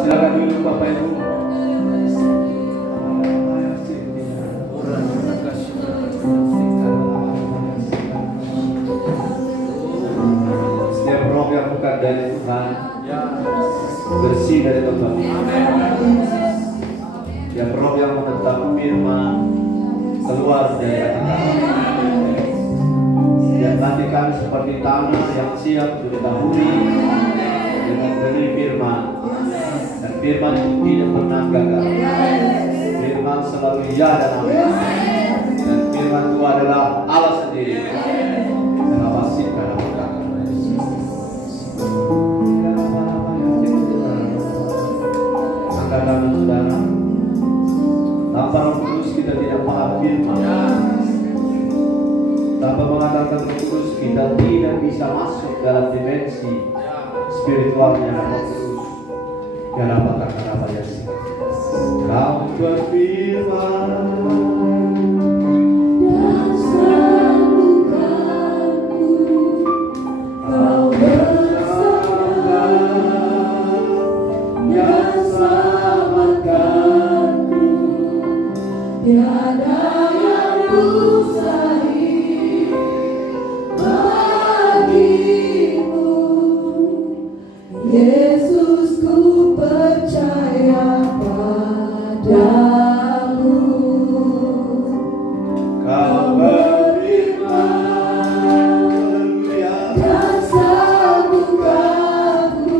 Silakan duduk Bapak Ibu. Setiap roh yang bukan dari Tuhan bersih dari Tuhan. Yang roh yang menentang firman keluar dari hati kami. Dan hati kami seperti tanah yang siap untuk ditahuni dengan benih firman. Dan firman itu tidak pernah gagal. Firman selalu ya dan amin. Dan firman itu adalah Allah sendiri. Dalam kasih dalam angkat tangan saudara. Tanpa Roh Kudus kita tidak paham firman. Tanpa mengandalkan Roh Kudus kita tidak bisa masuk dalam dimensi spiritualnya Roh Kudus. Dalam kata-kata apa ya sih? Kau berfirman dan sembuhkanku, kau bersabda dan selamatkanku, tiada yang mustahil bagimu, Yesus ku percaya padamu. Kau berfirman dan sembuhkanku,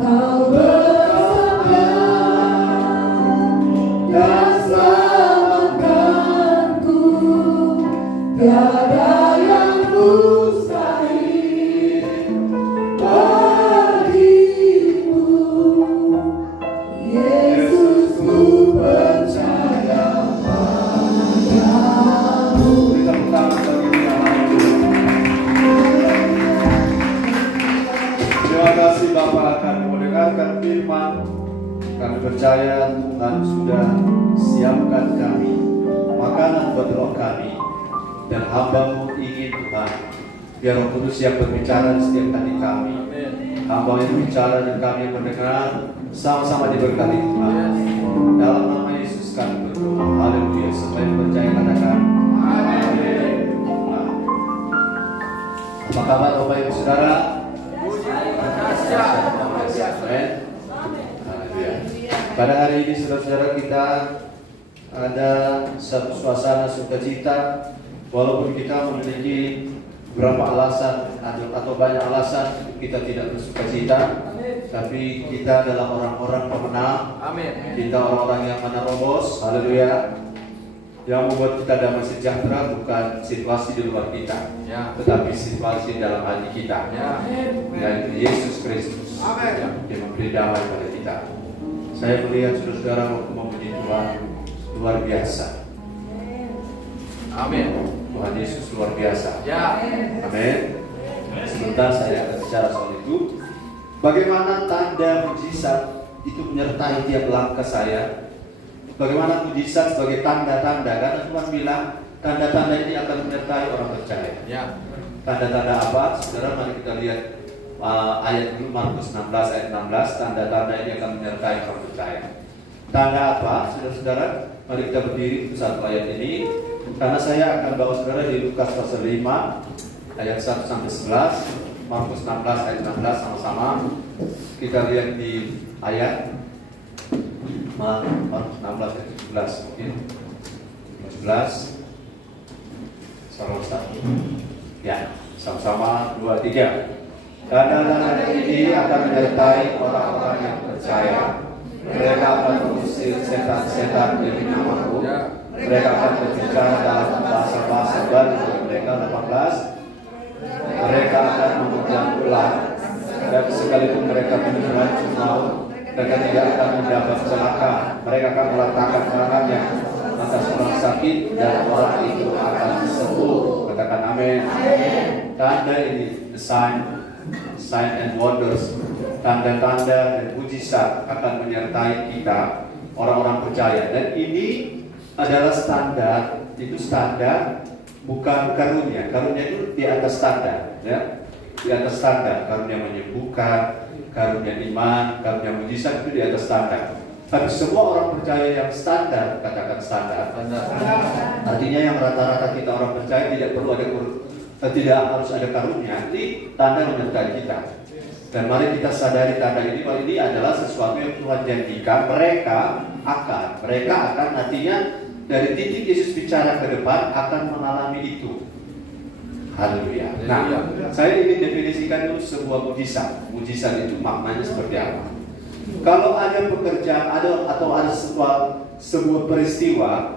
kau bersabda dan selamatkanku, tiada yang mustahil bagimu, Yesus ku percaya padamu. Terima kasih Bapak, kami mendengarkan firman. Kami percaya Tuhan sudah siapkan kami makanan buat roh kami. Dan hamba-Mu ingin Tuhan, biar Roh Kudus yang berbicara di setiap hati kami. Hamba yang berbicara dan kami yang mendengar, sama-sama diberkati Tuhan. Dalam nama Yesus kami berdoa. Haleluya. Semua yang percaya katakan amin. Apa kabar Bapak Ibu Saudara? Amin. Haleluya. Pada hari ini saudara-saudara kita ada satu suasana sukacita. Walaupun kita memiliki beberapa alasan atau banyak alasan kita tidak bersukacita, tapi kita adalah orang-orang pemenang. Amin. Kita orang-orang yang menerobos. Haleluya. Yang membuat kita damai sejahtera bukan situasi di luar kita, tetapi situasi dalam hati kita. Dan Yesus Kristus yang memberi damai pada kita. Saya melihat saudara-saudara waktu memuji Tuhan luar biasa. Amin. Tuhan Yesus luar biasa. Amin. Sebentar saya akan bicara soal itu. Bagaimana tanda mujizat itu menyertai tiap langkah saya. Bagaimana mujizat sebagai tanda-tanda. Karena Tuhan bilang tanda-tanda ini akan menyertai orang percaya. Tanda-tanda apa? Saudara, mari kita lihat ayat dulu, Markus 16 ayat 16. Tanda-tanda ini akan menyertai orang percaya. Tanda apa? Saudara-saudara, mari kita berdiri untuk satu ayat ini. Karena saya akan bawa saudara di Lukas pasal 5 ayat 1 sampai 11, Markus 16 ayat 16 sama-sama. Kita lihat di ayat Markus 16 ayat 17. Oke. 11. Sama-sama. Ya, sama-sama 2 3. Tanda-tanda ini akan menyertai orang-orang yang percaya. Mereka akan mengusir setan-setan demi nama-Ku. Mereka akan berbicara dalam bahasa-bahasa baru bagi mereka. 18. Mereka akan memegang ular, dan sekalipun mereka minum racun maut, mereka tidak akan mendapat celaka. Mereka akan meletakkan tangannya atas orang sakit dan orang itu akan sembuh. Katakan amin. Tanda ini, the sign and wonders, tanda-tanda dan mujizat akan menyertai kita orang-orang percaya. Dan ini adalah standar, itu standar bukan karunia. Karunia itu di atas standar, ya, di atas standar. Karunia menyembuhkan, karunia iman, karunia mujizat itu di atas standar. Tapi semua orang percaya yang standar, katakan standar. Artinya yang rata-rata kita orang percaya tidak perlu ada, tidak harus ada karunia. Ini tanda menyertai kita. Dan mari kita sadari tanda ini bahwa ini adalah sesuatu yang Tuhan janjikan. Mereka akan nantinya dari titik Yesus bicara ke depan akan mengalami itu. Haleluya. Nah, saya ingin definisikan dulu sebuah mujizat. Mujizat itu maknanya seperti apa? Kalau ada pekerjaan atau ada sebuah peristiwa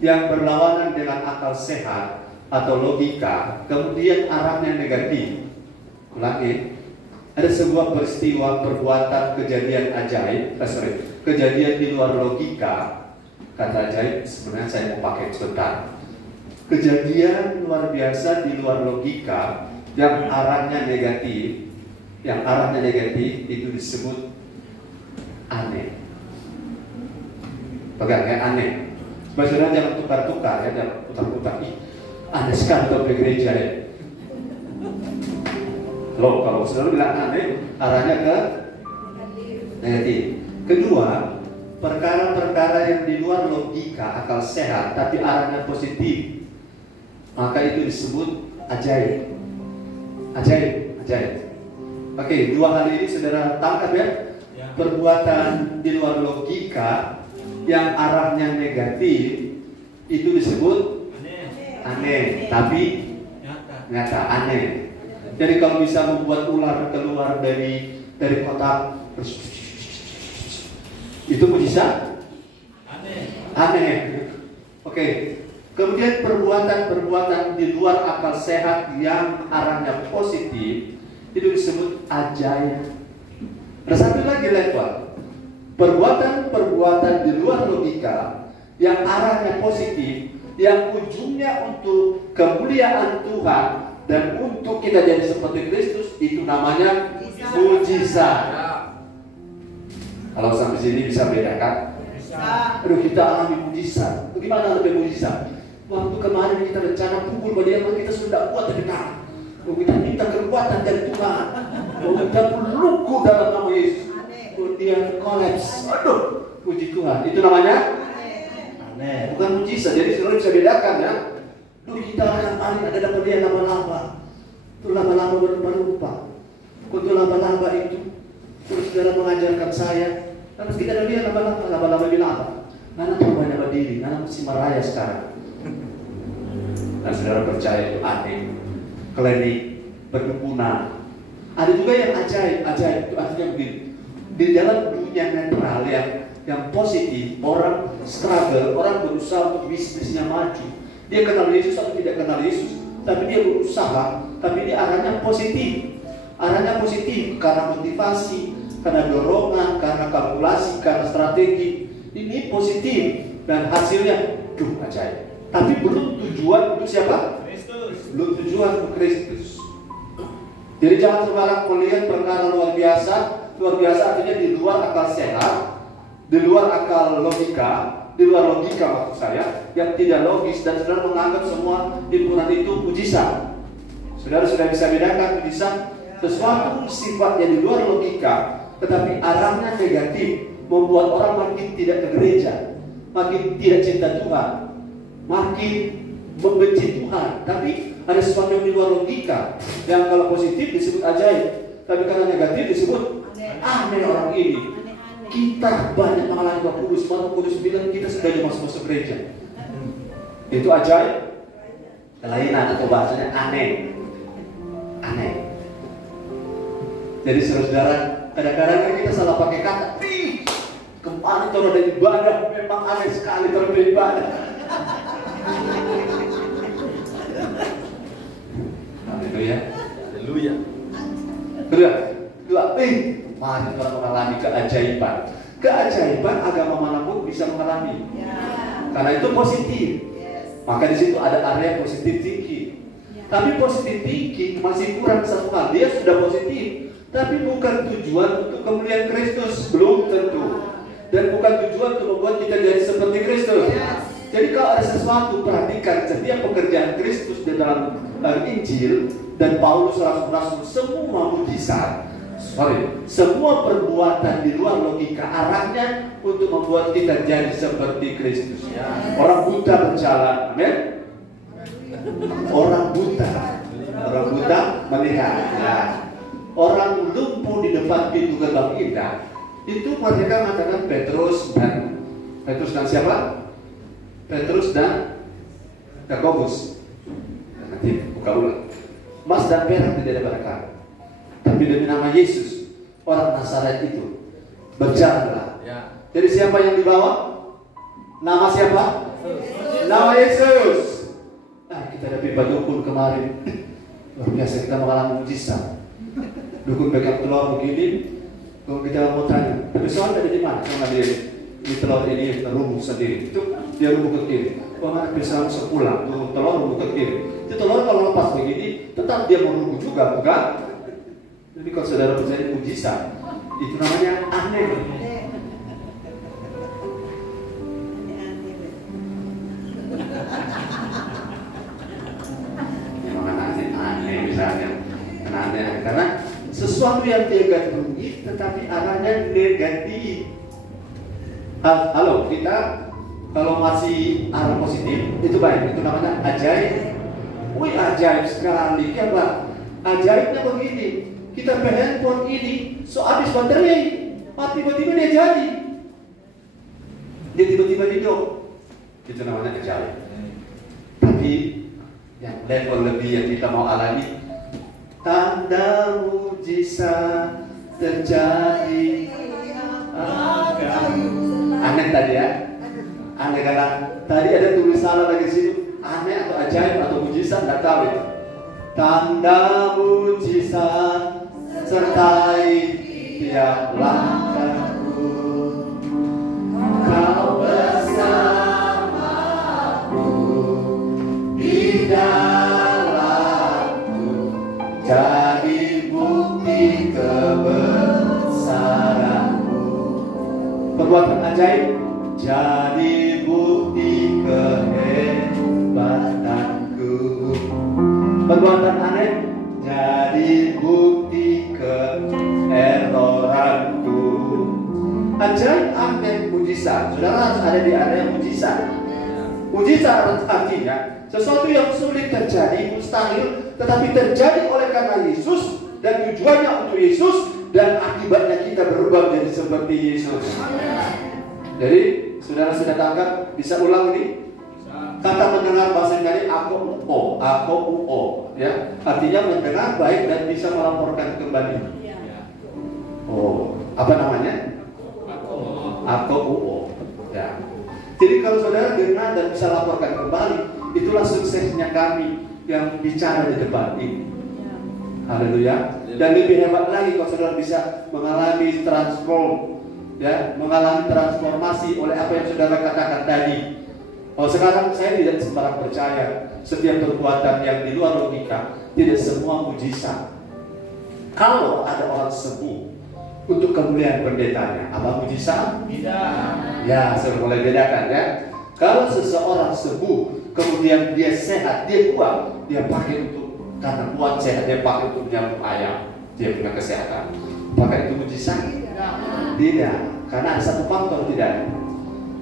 yang berlawanan dengan akal sehat atau logika, kemudian arahnya negatif. Ulangi, ada sebuah peristiwa, perbuatan, kejadian ajaib, kejadian di luar logika. Kata ajaib sebenarnya saya mau pakai sebentar. Kejadian luar biasa di luar logika yang arahnya negatif, itu disebut aneh. Pegang ya, aneh. Maksudnya jangan tukar-tukar ya, jangan putar-putar. Aneh sekali ke gereja ya. Loh, kalau saudara bilang aneh, arahnya ke negatif. Kedua, perkara-perkara yang di luar logika, akal sehat, tapi arahnya positif, maka itu disebut ajaib. Ajaib. Oke, dua hal ini saudara tangkap ya. Perbuatan di luar logika yang arahnya negatif itu disebut aneh, tapi nyata aneh. Jadi kalau bisa membuat ular keluar dari kotak, itu mujizat? Aneh. Oke. Kemudian perbuatan di luar akal sehat yang arahnya positif itu disebut ajaib. Ada satu lagi level. Perbuatan di luar logika yang arahnya positif, yang ujungnya untuk kemuliaan Tuhan dan untuk kita jadi seperti Kristus, itu namanya mujizat. Kalau sampai sini bisa bedakan? Aduh, kita alami mujizat. Bagaimana lebih mujizat? Waktu kemarin kita rencana pukul pada yang kita sudah kuat tapi tak. Kita minta kekuatan dari Tuhan. Kita pelukku dalam nama Yesus. Kemudian kolaps. Aduh, puji Tuhan. Itu namanya aneh. Bukan mujizat. Jadi saudara bisa bedakan ya. Kita kemarin ada dapat dia laba-laba. Itu laba-laba baru lupa. Untuk laba-laba itu, terus saudara mengajarkan saya. Terus kita ada lihat laba-laba bilang apa? Nana terlalu banyak berdiri, Nana mesti meraya sekarang. Dan saudara percaya itu aneh, klinik, berkebunan. Ada juga yang ajaib itu artinya begini. Di dalam dunia netral yang positif, orang struggle, orang berusaha untuk bisnisnya maju. Dia kenal Yesus atau tidak kenal Yesus, tapi dia berusaha, tapi dia arahnya positif. Arahnya positif karena motivasi, karena dorongan, karena kalkulasi, karena strategi. Ini positif dan hasilnya ajaib. Tapi belum tujuan untuk siapa? Kristus. Belum tujuan untuk Kristus. Jadi jangan sembarang melihat perkara luar biasa. Luar biasa artinya di luar akal sehat, di luar akal logika, di luar logika maksud saya, yang tidak logis, dan saudara menganggap semua himpunan itu mujizat. Saudara sudah bisa bedakan mujizat sesuatu sifatnya di luar logika, tetapi arahnya negatif, membuat orang makin tidak ke gereja, makin tidak cinta Tuhan, makin membenci Tuhan. Tapi ada sesuatu yang di luar logika, yang kalau positif disebut ajaib, tapi kalau negatif disebut aneh orang ini. Kita banyak mengalami Roh Kudus. Roh Kudus bilang kita sudah masuk gereja. Itu ajaib. Kelainan atau bahasanya aneh. Jadi saudara, kadang-kadang kita salah pakai kata. Kemarin kalau ada ibadah, memang aneh sekali kalau ada ibadah. Haleluya. Mari kita mengalami keajaiban. Keajaiban agama manapun bisa mengalami. Karena itu positif. Maka di situ ada area positif thinking. Tapi positif thinking masih kurang satu hal. Dia sudah positif, tapi bukan tujuan untuk kemuliaan Kristus, belum tentu. Dan bukan tujuan untuk membuat kita jadi seperti Kristus. Jadi kalau ada sesuatu, perhatikan setiap pekerjaan Kristus di dalam Injil dan Paulus rasul-rasul, semua mujizat, semua perbuatan di luar logika, arahnya untuk membuat kita jadi seperti Kristus. Orang buta berjalan, amin. Orang buta melihat. Nah, orang lumpuh di depan pintu gerbang indah, itu mereka mengatakan Petrus dan siapa? Petrus dan Yakobus. Nanti buka ulang. Emas dan perak tidak ada berkah, tapi demi nama Yesus, orang Nazaret itu, berjalanlah. Jadi siapa yang dibawa? Nama siapa? Nama Yesus. Nah, kita dapat Pak Dukun kemarin. Luar biasa, kita mengalami mujizat. Dukun pegang telur begini. Kalau kita mau tanya, tapi soal dari di mana? Sama dia di telur ini rubuh sendiri. Itu dia rubuh ke kiri. Wah, bisa langsung pulang. Telur rubuh ke kiri. Itu telur kalau lepas begini, tetap dia mau rubuh juga, bukan? Jadi kalau saudara percaya mujizat, itu namanya aneh. Karena sesuatu yang tidak bunyi tetapi arahnya negatif. Halo, kita kalau masih arah positif itu baik, itu namanya ajaib. Wih, ajaib sekali ya Pak. Ajaibnya begini, kita pakai handphone ini habis baterai, tiba-tiba dia jadi, dia tiba-tiba hidup. Itu namanya ajaib. Tapi yang level lebih yang kita mau alami, tanda mujizat terjadi. Aneh tadi ya. Aneh karena tadi ada tulisan lagi sini. Aneh atau ajaib atau mujizat, nggak tahu itu. Tanda mujizat sertai tiap langkahku. Kau bersamaku di jadi bukti kebesaranmu. Perbuatan ajaib jadi bukti kehebatanku. Perbuatan aneh jadi bukti keeroranku. Ajaib, aneh, mujizat. Saudara harus ada di area mujizat. Mujizat artinya sesuatu yang sulit terjadi, mustahil, tetapi terjadi oleh karena Yesus dan tujuannya untuk Yesus dan akibatnya kita berubah menjadi seperti Yesus. Jadi saudara sudah tangkap? Bisa ulang ini? Kata mendengar bahasa Inggris ako uo, ya, artinya mendengar baik dan bisa melaporkan kembali. Oh, apa namanya? Ako uo, ya. Jadi kalau saudara dengar dan bisa laporkan kembali, itulah suksesnya kami yang bicara di depan ini. Haleluya. Dan lebih hebat lagi kalau saudara bisa mengalami mengalami transformasi oleh apa yang saudara katakan tadi. Oh, sekarang saya tidak sembarang percaya setiap perbuatan yang di luar logika, tidak semua mujizat. Kalau ada orang sembuh untuk kemuliaan pendetanya, apa mujizat? Tidak. Ya, saya mulai bedakan ya. Kalau seseorang sembuh, kemudian dia sehat, dia kuat, dia pakai untuk, karena kuat sehat, dia pakai untuk menyambung ayam, dia punya kesehatan. Pakai itu mujizat? Tidak. Karena ada satu faktor tidak.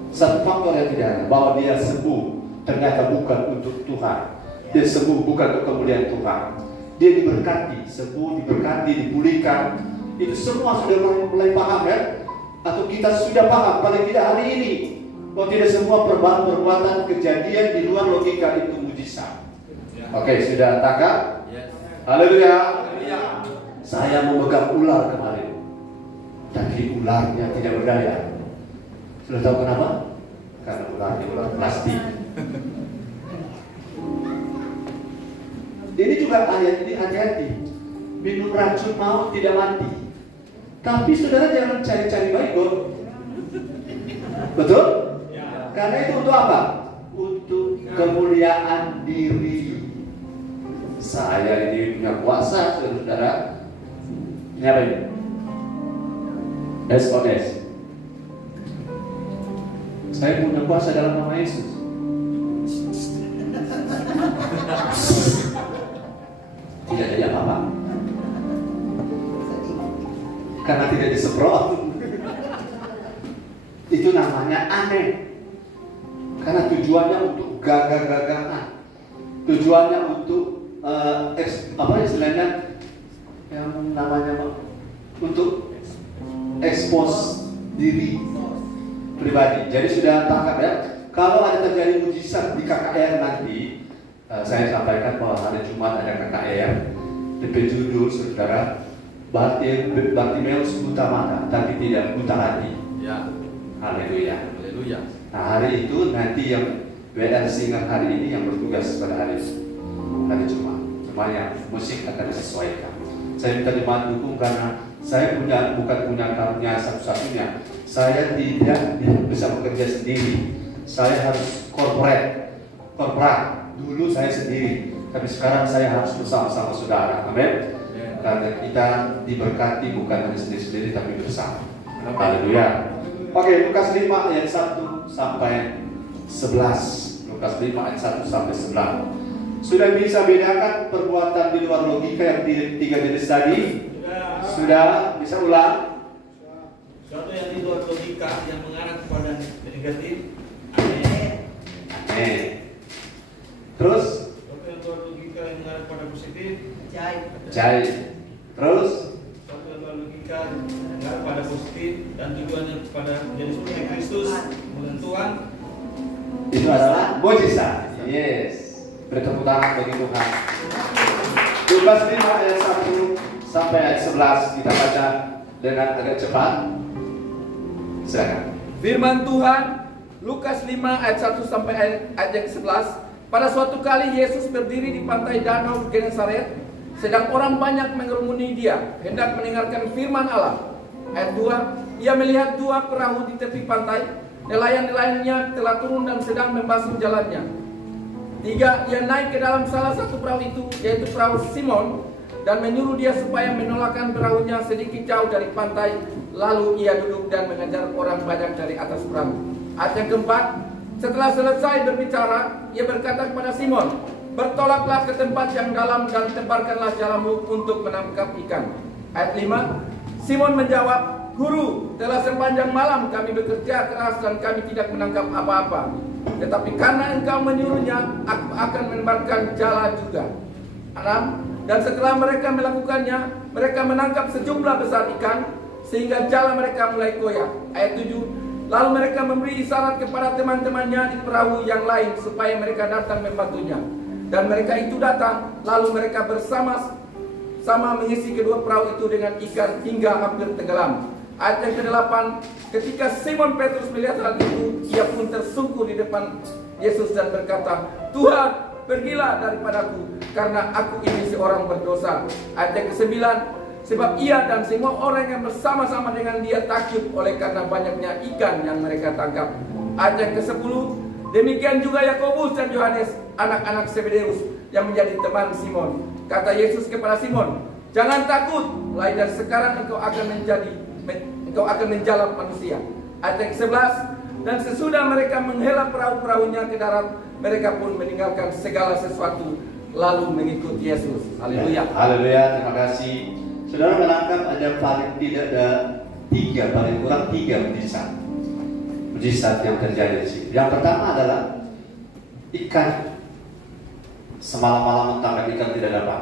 Satu faktor yang tidak ada, bahwa dia sembuh ternyata bukan untuk Tuhan. Dia sembuh bukan untuk kemuliaan Tuhan. Dia diberkati, sembuh, diberkati, dipulihkan. Itu semua sudah mulai paham ya? Atau kita sudah paham, paling tidak hari ini, bahwa tidak semua perbuatan kejadian di luar logika itu mujizat. Oke, sudah tangkap? Haleluya. Saya memegang ular kemarin, tapi ularnya tidak berdaya. Sudah tahu kenapa? Karena ularnya ular plastik. Ini juga ayat ini hati-hati. Minum racun maut tidak mati. Tapi saudara jangan cari-cari baygon. Betul? Karena itu untuk apa? Untuk kemuliaan diri. Saya ini punya kuasa, saudara. Ini apa ini? SOS. Saya punya kuasa dalam nama Yesus. Tidak jadi apa-apa. Karena tidak disemprot. Itu namanya aneh. Karena tujuannya untuk gagah-gagahan. Tujuannya untuk apa istilahnya yang namanya untuk expose diri pribadi. Jadi sudah tangkap ya. Kalau ada terjadi mujizat di KKR nanti, saya sampaikan bahwa hari Jumat ada KKR. DP judul saudara, Bartimeus buta mata, tapi tidak buta hati. Ya. Haleluya. Haleluya. Nah hari itu nanti yang WR Singer hari ini yang bertugas pada hari Jumat. Semuanya musik akan disesuaikan. Saya minta dibantu dukung karena saya bukan punya karunia satu-satunya. Saya tidak bisa bekerja sendiri. Saya harus korporat. Dulu saya sendiri, tapi sekarang saya harus bersama-sama saudara. Amin. Karena kita diberkati bukan hanya sendiri-sendiri tapi bersama. Haleluya. Oke, Lukas 5 ayat 1 sampai 11. Lukas 5 ayat 1 sampai 11. Sudah bisa bedakan perbuatan di luar logika yang tiga jenis tadi? Sudah bisa ulang? Sesuatu yang di luar logika yang mengarah kepada negatif. Terus? Sesuatu yang luar logika yang mengarah kepada positif. Jai. Terus? Sesuatu yang luar logika yang mengarah pada positif dan tujuannya kepada menjadi seperti Kristus, menentukan. Itu adalah mujizat. Yes. Beri tepuk tangan bagi Tuhan. Lukas 5 ayat 1 sampai ayat 11 kita baca dengan agak cepat. Silakan. Firman Tuhan Lukas 5 ayat 1 sampai ayat 11. Pada suatu kali Yesus berdiri di pantai danau Genesaret, sedang orang banyak mengerumuni dia, hendak mendengarkan firman Allah. Ayat 2, ia melihat dua perahu di tepi pantai, nelayan-nelayannya telah turun dan sedang membasuh jalannya. 3, ia naik ke dalam salah satu perahu itu, yaitu perahu Simon, dan menyuruh dia supaya menolakkan perahunya sedikit jauh dari pantai. Lalu ia duduk dan mengajar orang banyak dari atas perahu. Ayat yang keempat, setelah selesai berbicara, ia berkata kepada Simon, bertolaklah ke tempat yang dalam dan tebarkanlah jalamu untuk menangkap ikan. Ayat 5, Simon menjawab, Guru, telah sepanjang malam kami bekerja keras dan kami tidak menangkap apa-apa. Tetapi karena engkau menyuruhnya, aku akan menebarkan jala juga. 6, dan setelah mereka melakukannya, mereka menangkap sejumlah besar ikan, sehingga jala mereka mulai koyak. Ayat 7, lalu mereka memberi isyarat kepada teman-temannya di perahu yang lain, supaya mereka datang membantunya. Dan mereka itu datang, lalu mereka bersama-sama mengisi kedua perahu itu dengan ikan hingga hampir tenggelam. Ayat yang ke-8, ketika Simon Petrus melihat hal itu, ia pun tersungkur di depan Yesus dan berkata, Tuhan, pergilah daripadaku, karena aku ini seorang berdosa. Ayat yang ke-9, sebab ia dan semua orang yang bersama-sama dengan dia takjub oleh karena banyaknya ikan yang mereka tangkap. Ayat yang ke-10, demikian juga Yakobus dan Yohanes, anak-anak Zebedeus, yang menjadi teman Simon. Kata Yesus kepada Simon, jangan takut, mulai dari sekarang engkau akan menjalap manusia. Ayat yang ke-11, dan sesudah mereka menghela perahu-perahunya ke darat, mereka pun meninggalkan segala sesuatu lalu mengikut Yesus. Haleluya. Haleluya, terima kasih. Saudara menangkap ada paling tidak ada paling kurang tiga mujizat yang terjadi di sini. Yang pertama adalah ikan. Semalam-malam mentangkap ikan tidak dapat.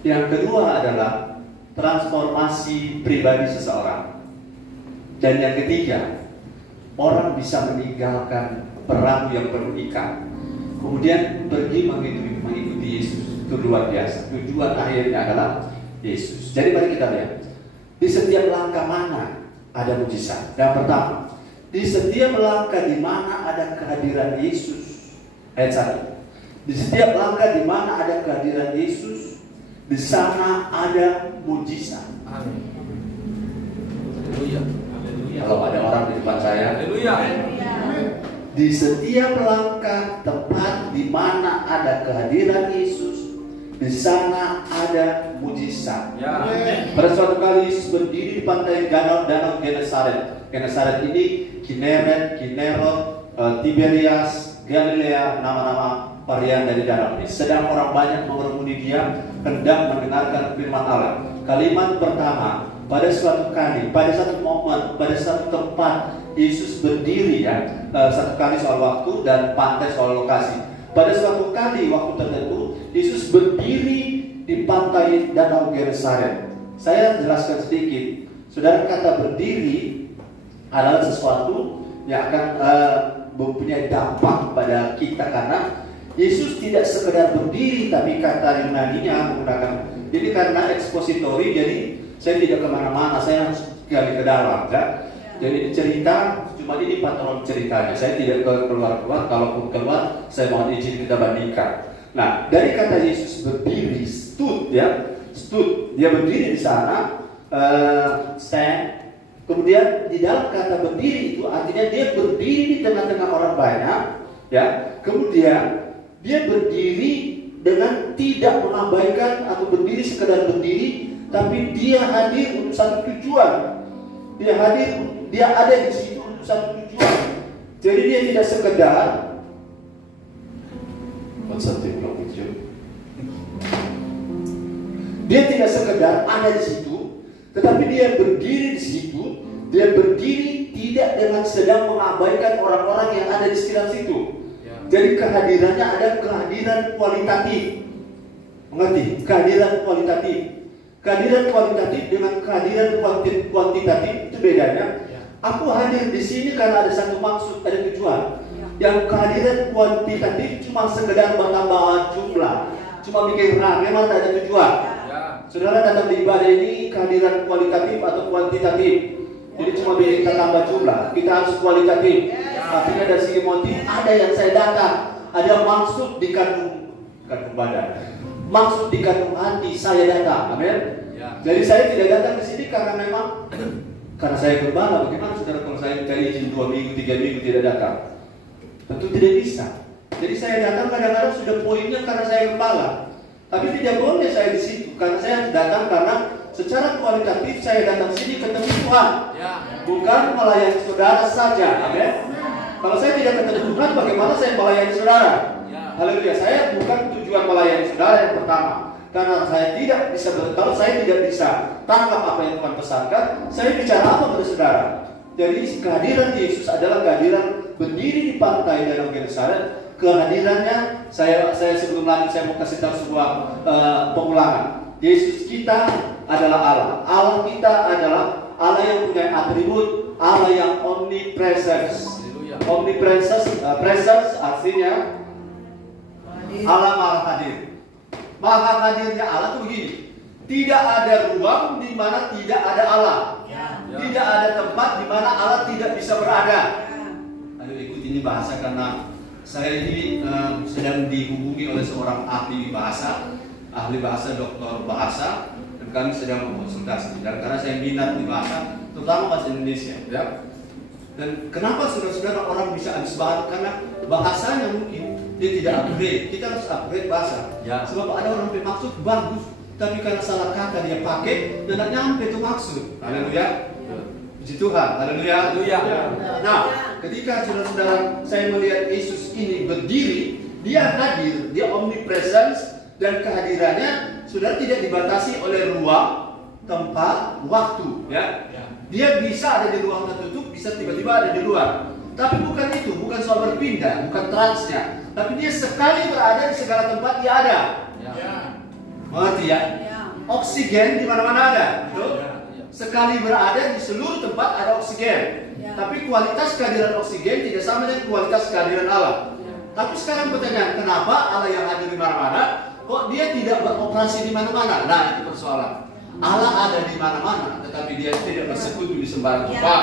Yang kedua adalah transformasi pribadi seseorang. Dan yang ketiga, orang bisa meninggalkan perahu yang penuh ikan, kemudian pergi mengikuti Yesus. Itu luar biasa. Tujuan akhirnya adalah Yesus. Jadi mari kita lihat, di setiap langkah mana ada mujizat. Yang pertama, di setiap langkah di mana ada kehadiran Yesus. Ayat 1. Di setiap langkah di mana ada kehadiran Yesus, di sana ada mujizat. Amin. Haleluya. Kalau ada orang di depan saya, haleluya. Di setiap langkah tempat di mana ada kehadiran Yesus, di sana ada mujizat. Ya. Pada suatu kali Yesus berdiri di pantai danau Genesaret. Genesaret ini Kinerot, Tiberias, Galilea, nama-nama varian dari dalam ini. Sedang orang banyak mengerumuni dia, hendak mendengarkan firman Allah. Kalimat pertama, pada suatu kali, pada satu momen, pada satu tempat, Yesus berdiri ya. Satu kali soal waktu dan pantai soal lokasi. Pada suatu kali waktu tertentu, Yesus berdiri di pantai Danau Genesaret. Saya jelaskan sedikit. Saudara, kata berdiri adalah sesuatu yang akan mempunyai dampak pada kita, karena Yesus tidak sekedar berdiri, tapi kata Yunaninya menggunakan, jadi karena ekspositori, jadi saya tidak kemana-mana, saya harus gali ke dalam ya. Jadi cerita, cuma ini patron ceritanya, saya tidak keluar-keluar, kalaupun keluar saya mohon izin kita bandingkan. Nah, dari kata Yesus berdiri, stood ya, stood, dia berdiri di sana, stand. Kemudian di dalam kata berdiri itu artinya dia berdiri di tengah-tengah orang banyak ya. Kemudian dia berdiri dengan tidak mengabaikan atau berdiri sekedar berdiri, tapi dia hadir untuk satu tujuan. Dia hadir, dia ada di situ untuk satu tujuan. Jadi dia tidak sekedar dia tidak sekedar ada di situ, tetapi dia berdiri di situ. Dia berdiri tidak dengan sedang mengabaikan orang-orang yang ada di sekitar situ. Jadi kehadirannya ada kehadiran kualitatif. Mengerti? Kehadiran kualitatif. Kehadiran kualitatif dengan kehadiran kuantitatif itu bedanya. Aku hadir di sini karena ada satu maksud, ada tujuan. Yang kehadiran kuantitatif cuma sekedar bertambahan jumlah, cuma bikin rame, memang tak ada tujuan. Saudara datang di ibadah ini kehadiran kualitatif atau kuantitatif. Jadi cuma bikin kita tambah jumlah, kita harus kualitatif. Artinya dari segi motif, ada yang saya datang, ada maksud di kandung badan, maksud di kandung hati saya datang, amin. Jadi saya tidak datang di sini karena memang karena saya gembala. Bagaimana saudara kalau saya cari izin 2 minggu, 3 minggu tidak datang? Tentu tidak bisa. Jadi saya datang kadang-kadang sudah poinnya karena saya gembala, tapi tidak boleh saya di situ karena saya datang karena secara kualitatif saya datang sini ketemu Tuhan, bukan melayani saudara saja, amin. Kalau saya tidak ketemu Tuhan, bagaimana saya melayani saudara? Haleluya. Saya bukan tujuan melayani saudara yang pertama, karena saya tidak bisa, kalau saya tidak bisa tangkap apa yang Tuhan pesankan, saya bicara apa pada saudara? Jadi kehadiran Yesus adalah kehadiran berdiri di pantai Danau Genesaret. Kehadirannya, saya sebelum lanjut saya mau kasih tahu sebuah pengulangan. Yesus kita adalah Allah. Allah kita adalah Allah yang punya atribut, Allah yang omnipresence. Presence artinya Allah maha hadir. Maha hadirnya Allah itu begini. Tidak ada ruang di mana tidak ada Allah. Tidak ada tempat di mana Allah tidak bisa berada. Ayo ikut ini bahasa karena saya ini sedang dihubungi oleh seorang ahli bahasa, doktor bahasa, dan kami sedang berkonsultasi. Dan karena saya minat di bahasa, terutama bahasa Indonesia, ya. Dan kenapa saudara-saudara orang bisa habis bahan? Karena bahasanya mungkin dia tidak upgrade. Kita harus upgrade bahasa. Sebab ada orang bermaksud bagus, tapi karena salah kata dia pakai dan tidak nyampe itu maksud. Haleluya. Puji Tuhan. Haleluya. Nah, ketika saudara-saudara saya melihat Yesus ini berdiri, dia hadir, dia omnipresence, dan kehadirannya saudara tidak dibatasi oleh ruang, tempat, waktu, ya. Dia bisa ada di ruang tertutup, bisa tiba-tiba ada di luar. Tapi bukan itu, bukan soal berpindah, bukan transnya. Tapi dia sekali berada di segala tempat dia ada. Mengerti ya? Oksigen di mana-mana ada. Betul? Sekali berada di seluruh tempat ada oksigen. Tapi kualitas kehadiran oksigen tidak sama dengan kualitas kehadiran Allah. Tapi sekarang pertanyaan, kenapa Allah yang hadir di mana-mana, kok dia tidak beroperasi di mana-mana? Nah, itu persoalan. Allah ada di mana-mana, tetapi dia tidak bersekutu di sembarang tempat.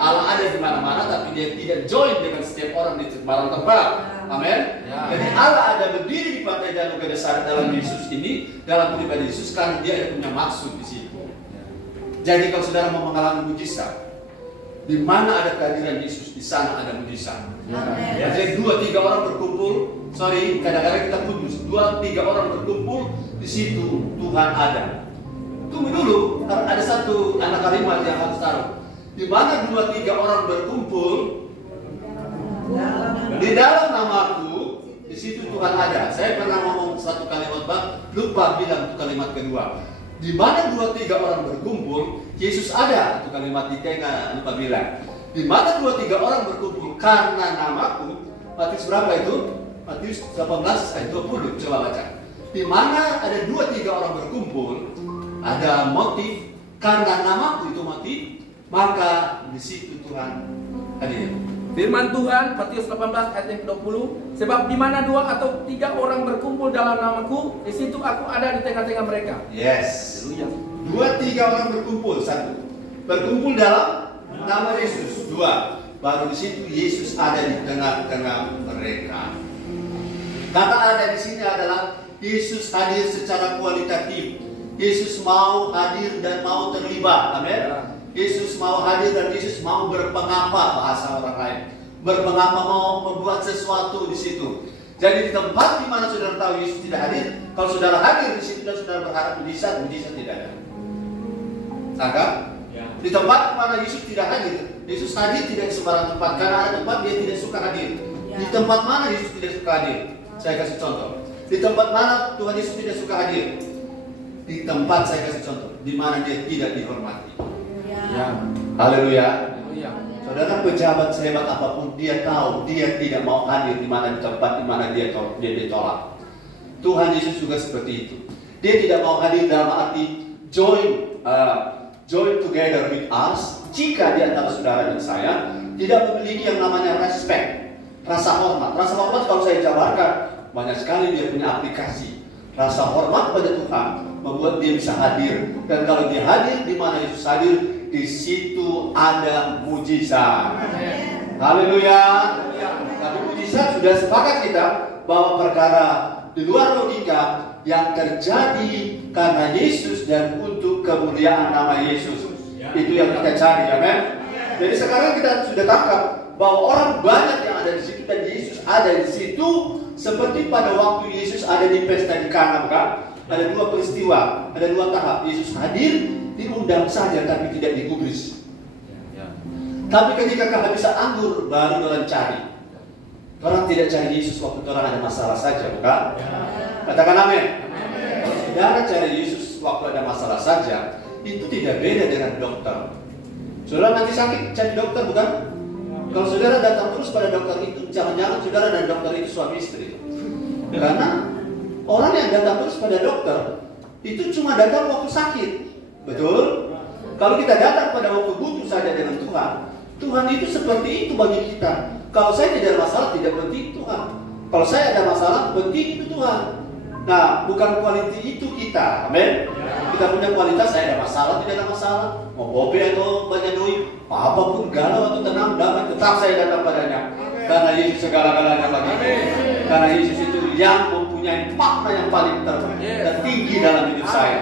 Allah ada di mana-mana, tapi dia tidak join dengan setiap orang di sembarang tempat. Amin. Jadi Allah ada berdiri di pantai Danau Genesaret dalam Yesus ini, dalam pribadi Yesus, karena dia ada punya maksud di situ. Jadi kalau saudara mau mengalami mujizat, di mana ada kehadiran Yesus, di sana ada mujizat. Jadi 2-3 orang berkumpul, kadang-kadang kita putus. 2-3 orang berkumpul, di situ Tuhan ada. Tunggu dulu, ada satu anak kalimat yang harus taruh. Di mana 2-3 orang berkumpul di dalam namaku, di situ Tuhan ada. Saya pernah ngomong satu kali khotbah, lupa bilang itu kalimat kedua. Di mana 2-3 orang berkumpul, Yesus ada. Itu kalimat ketiga, lupa bilang. Di mana 2-3 orang berkumpul karena namaku. Matius berapa itu? Matius 18 ayat 20. Coba baca. Di mana ada 2-3 orang berkumpul, ada motif karena namaku itu motif, maka di situ Tuhan hadir. Firman Tuhan Matius 18 ayat yang ke-20, sebab di mana 2 atau 3 orang berkumpul dalam namaku, di situ aku ada di tengah-tengah mereka. Yes. Haleluya. 2-3 orang berkumpul, 1. Berkumpul dalam nama Yesus. 2. Baru di situ Yesus ada di tengah-tengah mereka. Kata ada di sini adalah Yesus hadir secara kualitatif. Yesus mau hadir dan mau terlibat. Amin. Yesus mau hadir dan Yesus mau berpengapa, bahasa orang lain. Berpengapa, mau membuat sesuatu di situ. Jadi di tempat di mana saudara tahu Yesus tidak hadir, kalau saudara hadir di situ dan saudara berharap mujizat tidak ada. Sangka? Ya. Di tempat di mana Yesus tidak hadir, Yesus hadir tidak sembarang tempat. Karena ada tempat dia tidak suka hadir. Di tempat mana Yesus tidak suka hadir? Saya kasih contoh. Di tempat mana Tuhan Yesus tidak suka hadir? Di tempat, saya kasih contoh, di mana dia tidak dihormati. Ya. Haleluya. Haleluya. Saudara, pejabat sehebat apapun, dia tahu dia tidak mau hadir di mana di tempat di mana dia ditolak. Tuhan Yesus juga seperti itu. Dia tidak mau hadir dalam arti join together with us. Jika di antara saudara dan saya tidak memiliki yang namanya respect, rasa hormat. Rasa hormat kalau saya jabarkan banyak sekali dia punya aplikasi. Rasa hormat pada Tuhan membuat dia bisa hadir. Dan kalau dia hadir di mana Yesus hadir, di situ ada mujizat. Haleluya. Tapi mujizat sudah sepakat kita bahwa perkara di luar logika yang terjadi karena Yesus dan untuk kemuliaan nama Yesus. Itu yang kita cari, amin. Jadi sekarang kita sudah tangkap bahwa orang banyak yang ada di situ dan Yesus ada di situ, seperti pada waktu Yesus ada di pesta di Kana, bukan? Ada 2 peristiwa, ada 2 tahap. Yesus hadir, diundang saja tapi tidak digubris. Tapi ketika kehabisan anggur, baru orang cari. Orang tidak cari Yesus waktu orang ada masalah saja, bukan? Katakan amin. Kalau saudara cari Yesus waktu ada masalah saja, itu tidak beda dengan dokter. Saudara nanti sakit, cari dokter, bukan? Kalau saudara datang terus pada dokter itu, jangan-jangan saudara dan dokter itu suami istri. Karena orang yang datang terus pada dokter itu cuma datang waktu sakit. Betul? Kalau kita datang pada waktu butuh saja dengan Tuhan, Tuhan itu seperti itu bagi kita. Kalau saya tidak ada masalah, tidak penting Tuhan. Kalau saya ada masalah, penting itu Tuhan. Nah, bukan kualitas itu kita. Amin. Kita punya kualitas, saya ada masalah, tidak ada masalah. Mau bobe atau banyak duit, apapun galau atau tenang, damai, tetap saya datang padanya. Karena Yesus segala-galanya bagi kita. Karena Yesus itu yang mempunyai makna yang paling tertinggi dalam hidup saya.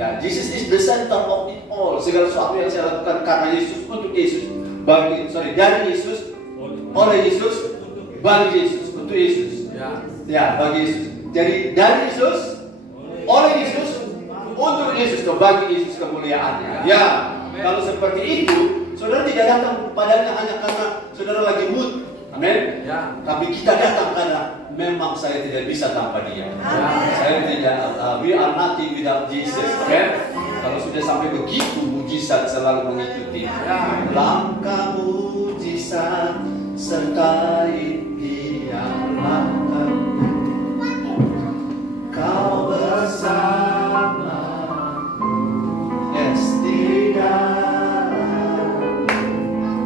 Ya, Jesus is the center of it all. Segala sesuatu yang saya lakukan karena Yesus, untuk Yesus, dari Yesus, oleh Yesus, bagi Yesus, untuk Yesus. Ya, bagi Yesus. Jadi dari Yesus, oleh Yesus, untuk Yesus, bagi Yesus kemuliaannya. Ya, kalau seperti itu, saudara tidak datang padanya hanya karena saudara lagi mood. Amin. Ya. Tapi kita datang karena memang saya tidak bisa tanpa Dia. Saya tidak. We are nothing without Jesus. Okay? Kalau sudah sampai begitu, mujizat selalu mengikuti. Langkah mujizat sertai Dia, langkah Kau bersama. Yes, tidak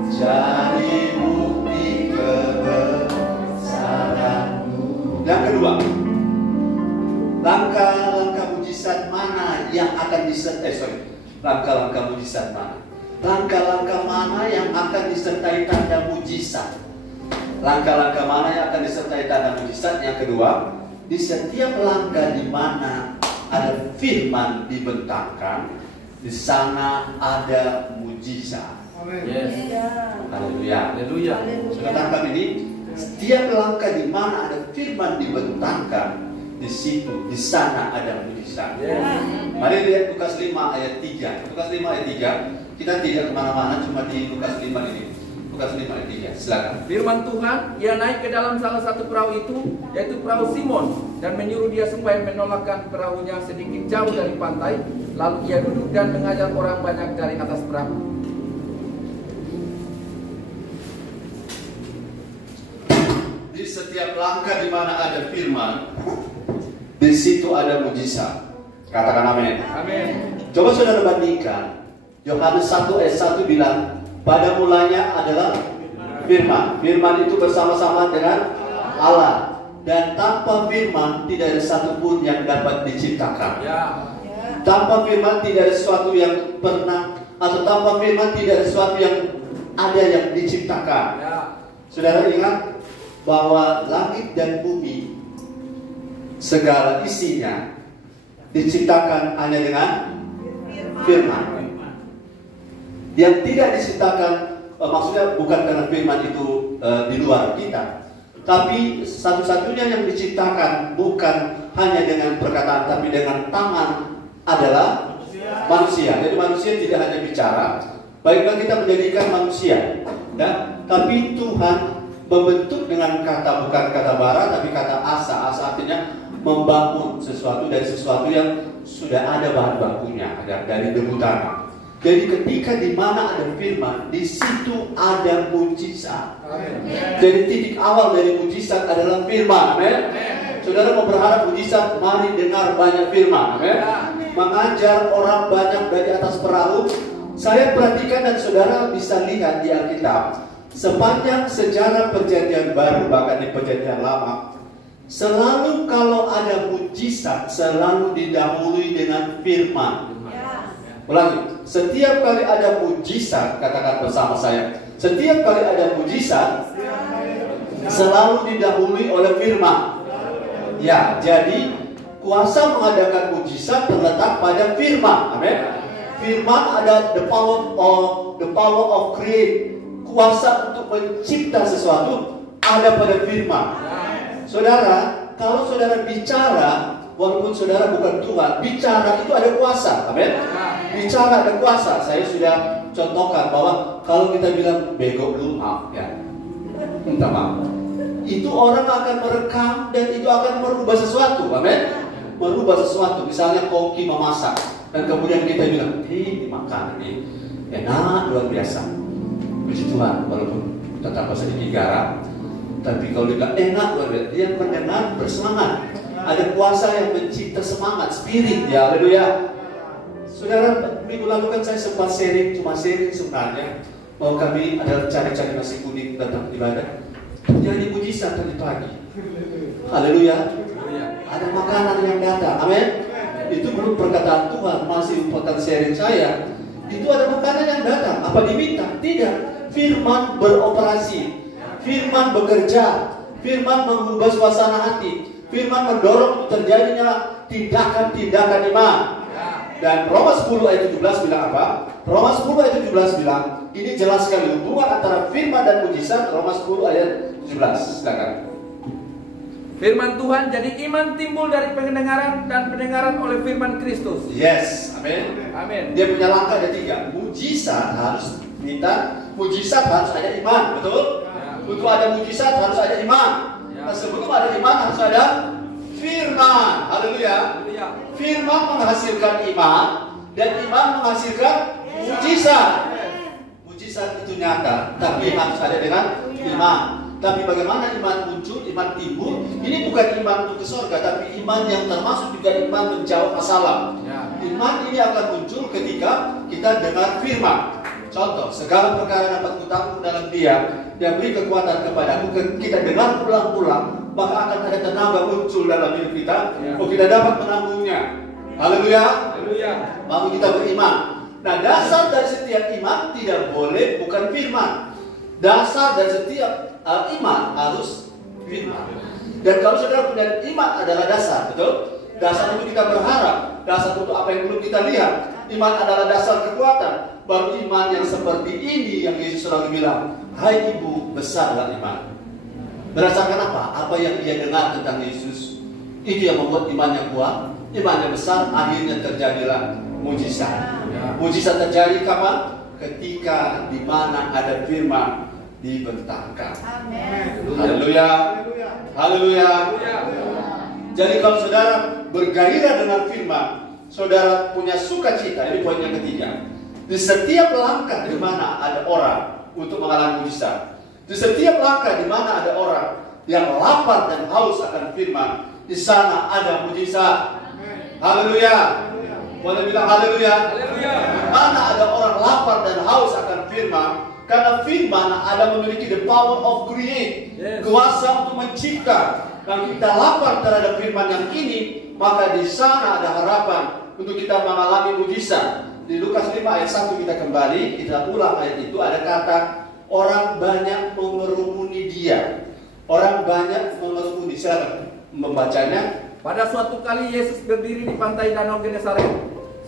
jadi bukti kebesaranmu. Yang kedua, langkah-langkah mujizat mana yang akan langkah-langkah mujizat mana? Langkah-langkah mana yang akan disertai tanda mujizat? Langkah-langkah mana yang akan disertai tanda mujizat? Yang kedua, di setiap langkah di mana ada firman dibentangkan, di sana ada mujizat. Yes. Haleluya. Haleluya. Sudah tangkap ini? Setiap langkah di mana ada firman dibentangkan, di situ, di sana ada mujizat. Mari lihat Lukas 5 ayat 3. Lukas 5 ayat 3. Kita tidak kemana-mana, cuma di Lukas 5 ini. Lukas 5 ayat 3. Silakan. Firman Tuhan, ia naik ke dalam salah satu perahu itu, yaitu perahu Simon, dan menyuruh dia supaya menolakkan perahunya sedikit jauh dari pantai. Lalu ia duduk dan mengajar orang banyak dari atas perahu. Di setiap langkah di mana ada firman, di situ ada mujizat. Katakan amin. Amin. Coba saudara bandingkan. Yohanes 1 ayat 1 bilang, pada mulanya adalah firman. Firman itu bersama-sama dengan Allah. Dan tanpa firman tidak ada satupun yang dapat diciptakan. Ya. Tanpa firman tidak ada sesuatu yang pernah, atau tanpa firman tidak ada sesuatu yang ada yang diciptakan. Ya. Saudara ingat bahwa langit dan bumi segala isinya diciptakan hanya dengan firman. Yang tidak diciptakan, maksudnya bukan karena firman itu di luar kita, tapi satu-satunya yang diciptakan bukan hanya dengan perkataan tapi dengan tangan adalah manusia. Jadi manusia tidak hanya bicara. Baiklah kita menjadikan manusia, ya, tapi Tuhan membentuk dengan kata, bukan kata bara tapi kata asa. Asa artinya membangun sesuatu dari sesuatu yang sudah ada bahan bakunya, dari debu tanah. Jadi ketika di mana ada firman, di situ ada mujizat. Jadi titik awal dari mujizat adalah firman. Amin. Saudara mau berharap mujizat, mari dengar banyak firman. Amin. Mengajar orang banyak dari atas perahu. Saya perhatikan dan saudara bisa lihat di Alkitab, sepanjang sejarah perjanjian baru bahkan di perjanjian lama, selalu kalau ada mujizat selalu didahului dengan firman. Ulangi, setiap kali ada mujizat, katakan bersama saya, setiap kali ada mujizat selalu didahului oleh firman. Ya, jadi kuasa mengadakan mujizat terletak pada firman. Amin. Firman ada the power of create. Kuasa untuk mencipta sesuatu ada pada firman. Saudara, kalau saudara bicara, walaupun saudara bukan Tuhan, bicara itu ada kuasa. Amin. Bicara ada kuasa. Saya sudah contohkan bahwa kalau kita bilang bego lu, maaf ya, minta maaf, itu orang akan merekam dan itu akan merubah sesuatu. Amin. Merubah sesuatu. Misalnya koki memasak dan kemudian kita bilang, ini makan ini enak luar biasa. Puji Tuhan, walaupun tetap sedikit garam, tapi kalau dia bilang enak luar biasa, dia mendengar bersemangat. Ada kuasa yang mencipta semangat, spirit, ya, haleluya. Saudara, minggu lalu kan saya sempat sharing, cuma sharing sebenarnya bahwa kami adalah cari-cari nasi kuning datang ibadah. Jadi mujizat tadi pagi. Haleluya. Ada makanan yang datang. Amin. Itu belum perkataan Tuhan, masih merupakan sharing saya. Itu ada makanan yang datang. Apa diminta? Tidak. Firman beroperasi. Firman bekerja. Firman mengubah suasana hati. Firman mendorong terjadinya tindakan-tindakan iman. Dan Roma 10 ayat 17 bilang apa? Roma 10 ayat 17 bilang, ini jelas sekali hubungan antara firman dan mujizat. Roma 10 ayat 17. Silakan. Firman Tuhan, jadi iman timbul dari pendengaran dan pendengaran oleh firman Kristus. Yes, amin. Amin. Dia punya langkah ada 3. Mujizat harus minta, mujizat harus ada iman, betul? Ya. Untuk ada mujizat harus ada iman. Ya. Nah, sebelum ada iman harus ada firman. Haleluya. Haleluya. Firman menghasilkan iman dan iman menghasilkan mujizat. Mujizat itu nyata, tapi harus ada dengan iman. Tapi bagaimana iman muncul, iman timbul? Ini bukan iman untuk ke surga, tapi iman yang termasuk juga iman menjawab masalah. Ya. Iman ini akan muncul ketika kita dengar firman. Contoh, segala perkara dapat kutampung dalam Dia yang beri kekuatan kepadaku. Kita dengar ulang-ulang, maka akan ada tenaga muncul dalam hidup kita. Oh, kita dapat menanggungnya. Haleluya. Haleluya. Lalu kita beriman. Nah, dasar dari setiap iman tidak boleh bukan firman. Dasar dari setiap iman harus firman. Dan kalau saudara punya iman adalah dasar, betul? Dasar untuk kita berharap, dasar untuk apa yang belum kita lihat. Iman adalah dasar kekuatan. Baru iman yang seperti ini yang Yesus selalu bilang, hai ibu, besarlah iman. Berdasarkan apa? Apa yang dia dengar tentang Yesus. Itu yang membuat imannya kuat, imannya besar, akhirnya terjadilah mujizat. Mujizat terjadi kapan? Ketika di mana ada firman. dibentangkan. Amin. Haleluya. Haleluya. Jadi kalau saudara bergairah dengan firman, saudara punya sukacita. Ini poin yang ketiga. Di setiap langkah di mana ada orang untuk mengalami mujizat, di setiap langkah di mana ada orang yang lapar dan haus akan firman, di sana ada mujizat. Haleluya. Boleh bilang haleluya. Mana ada orang lapar dan haus akan firman, karena firman ada memiliki the power of create, kuasa untuk mencipta. Dan kita lapar terhadap firman yang ini, maka di sana ada harapan untuk kita mengalami mujizat. Di Lukas 5 ayat 1 kita kembali, kita ulang ayat itu, ada kata orang banyak mengerumuni dia. Orang banyak mengerumuni. Silakan membacanya. Pada suatu kali Yesus berdiri di pantai Danau Genesaret,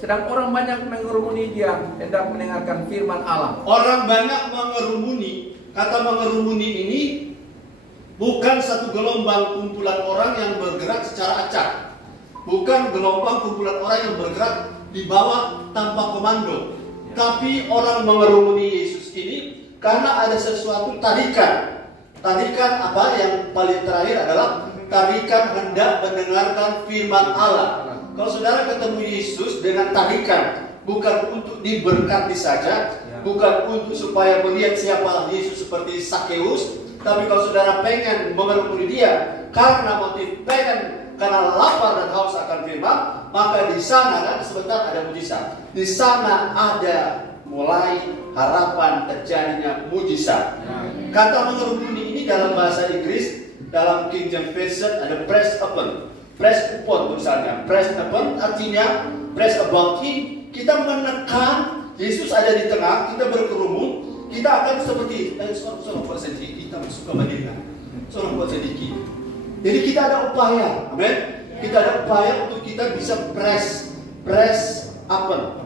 sedang orang banyak mengerumuni dia, hendak mendengarkan firman Allah. Orang banyak mengerumuni. Kata mengerumuni ini bukan satu gelombang kumpulan orang yang bergerak secara acak. Bukan gelombang kumpulan orang yang bergerak di bawah tanpa komando. Tapi orang mengerumuni Yesus ini karena ada sesuatu tarikan. Tarikan apa yang paling terakhir adalah tarikan hendak mendengarkan firman Allah. Kalau saudara ketemu Yesus dengan tarikan, bukan untuk diberkati saja, bukan untuk supaya melihat siapa Yesus seperti Sakeus, tapi kalau saudara pengen mengerumuni dia karena motif pengen, karena lapar dan haus akan firman, maka di sana kan sebentar ada mujizat. Di sana ada mulai harapan terjadinya mujizat. Kata mengerumuni ini dalam bahasa Inggris, dalam King James Version ada press open. Press upon tulisannya. Press upon artinya press about him. Kita menekan Yesus ada di tengah, kita berkerumun, kita akan seperti seorang buat sedikit, kita suka mendengar. Seorang buat sedikit. Jadi kita ada upaya, amin. Kita ada upaya untuk kita bisa press open.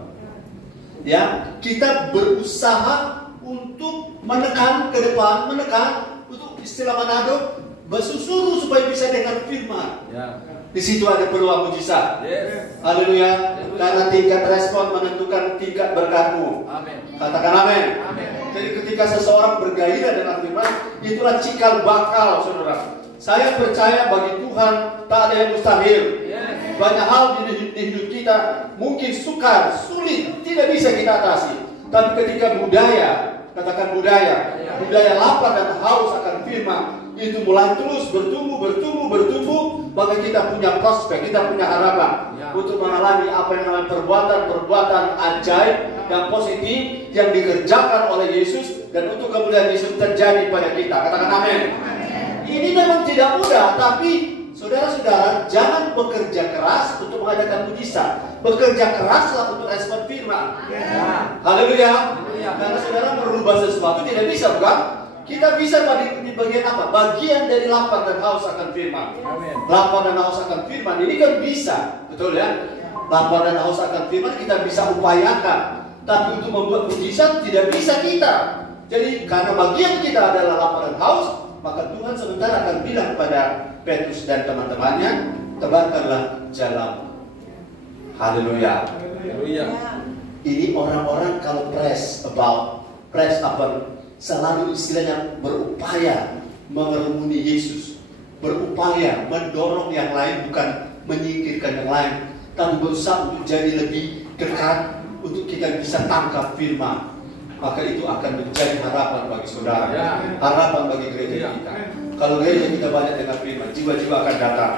Ya, kita berusaha untuk menekan ke depan, menekan untuk istilah Manado, bersusuru supaya bisa dengar firman. Di situ ada peluang mujizat. Haleluya. Karena tingkat respon menentukan tingkat berkatmu. Katakan amin. Jadi ketika seseorang bergairah dengan firman, itulah cikal bakal, saudara. Saya percaya bagi Tuhan tak ada yang mustahil. Banyak hal di hidup kita mungkin sukar, sulit, tidak bisa kita atasi. Tapi ketika budaya, katakan budaya lapar dan haus akan firman, itu mulai terus bertumbuh, maka kita punya prospek, kita punya harapan untuk mengalami apa yang namanya perbuatan ajaib dan positif yang dikerjakan oleh Yesus, dan untuk kemudian Yesus terjadi pada kita. Katakan amin. Ini memang tidak mudah, tapi saudara-saudara jangan bekerja keras untuk mengadakan mujizat. Bekerja keraslah untuk respon firman. Haleluya. Karena saudara merubah sesuatu tidak bisa, bukan? Kita bisa di bagian apa? Bagian dari lapar dan haus akan firman. Lapar dan haus akan firman ini kan bisa, betul ya? Lapar dan haus akan firman kita bisa upayakan, tapi untuk membuat mujizat tidak bisa kita. Jadi karena bagian kita adalah lapar dan haus, maka Tuhan sebentar akan bilang kepada Petrus dan teman-temannya, tebarkanlah jalan. Haleluya. Ini orang-orang kalau press upon, selalu istilahnya berupaya mengerumuni Yesus, berupaya mendorong yang lain, bukan menyingkirkan yang lain, tapi berusaha untuk jadi lebih dekat, untuk kita bisa tangkap firman. Maka itu akan menjadi harapan bagi saudara, harapan bagi gereja kita. Kalau gereja kita banyak dengar firman, jiwa-jiwa akan datang.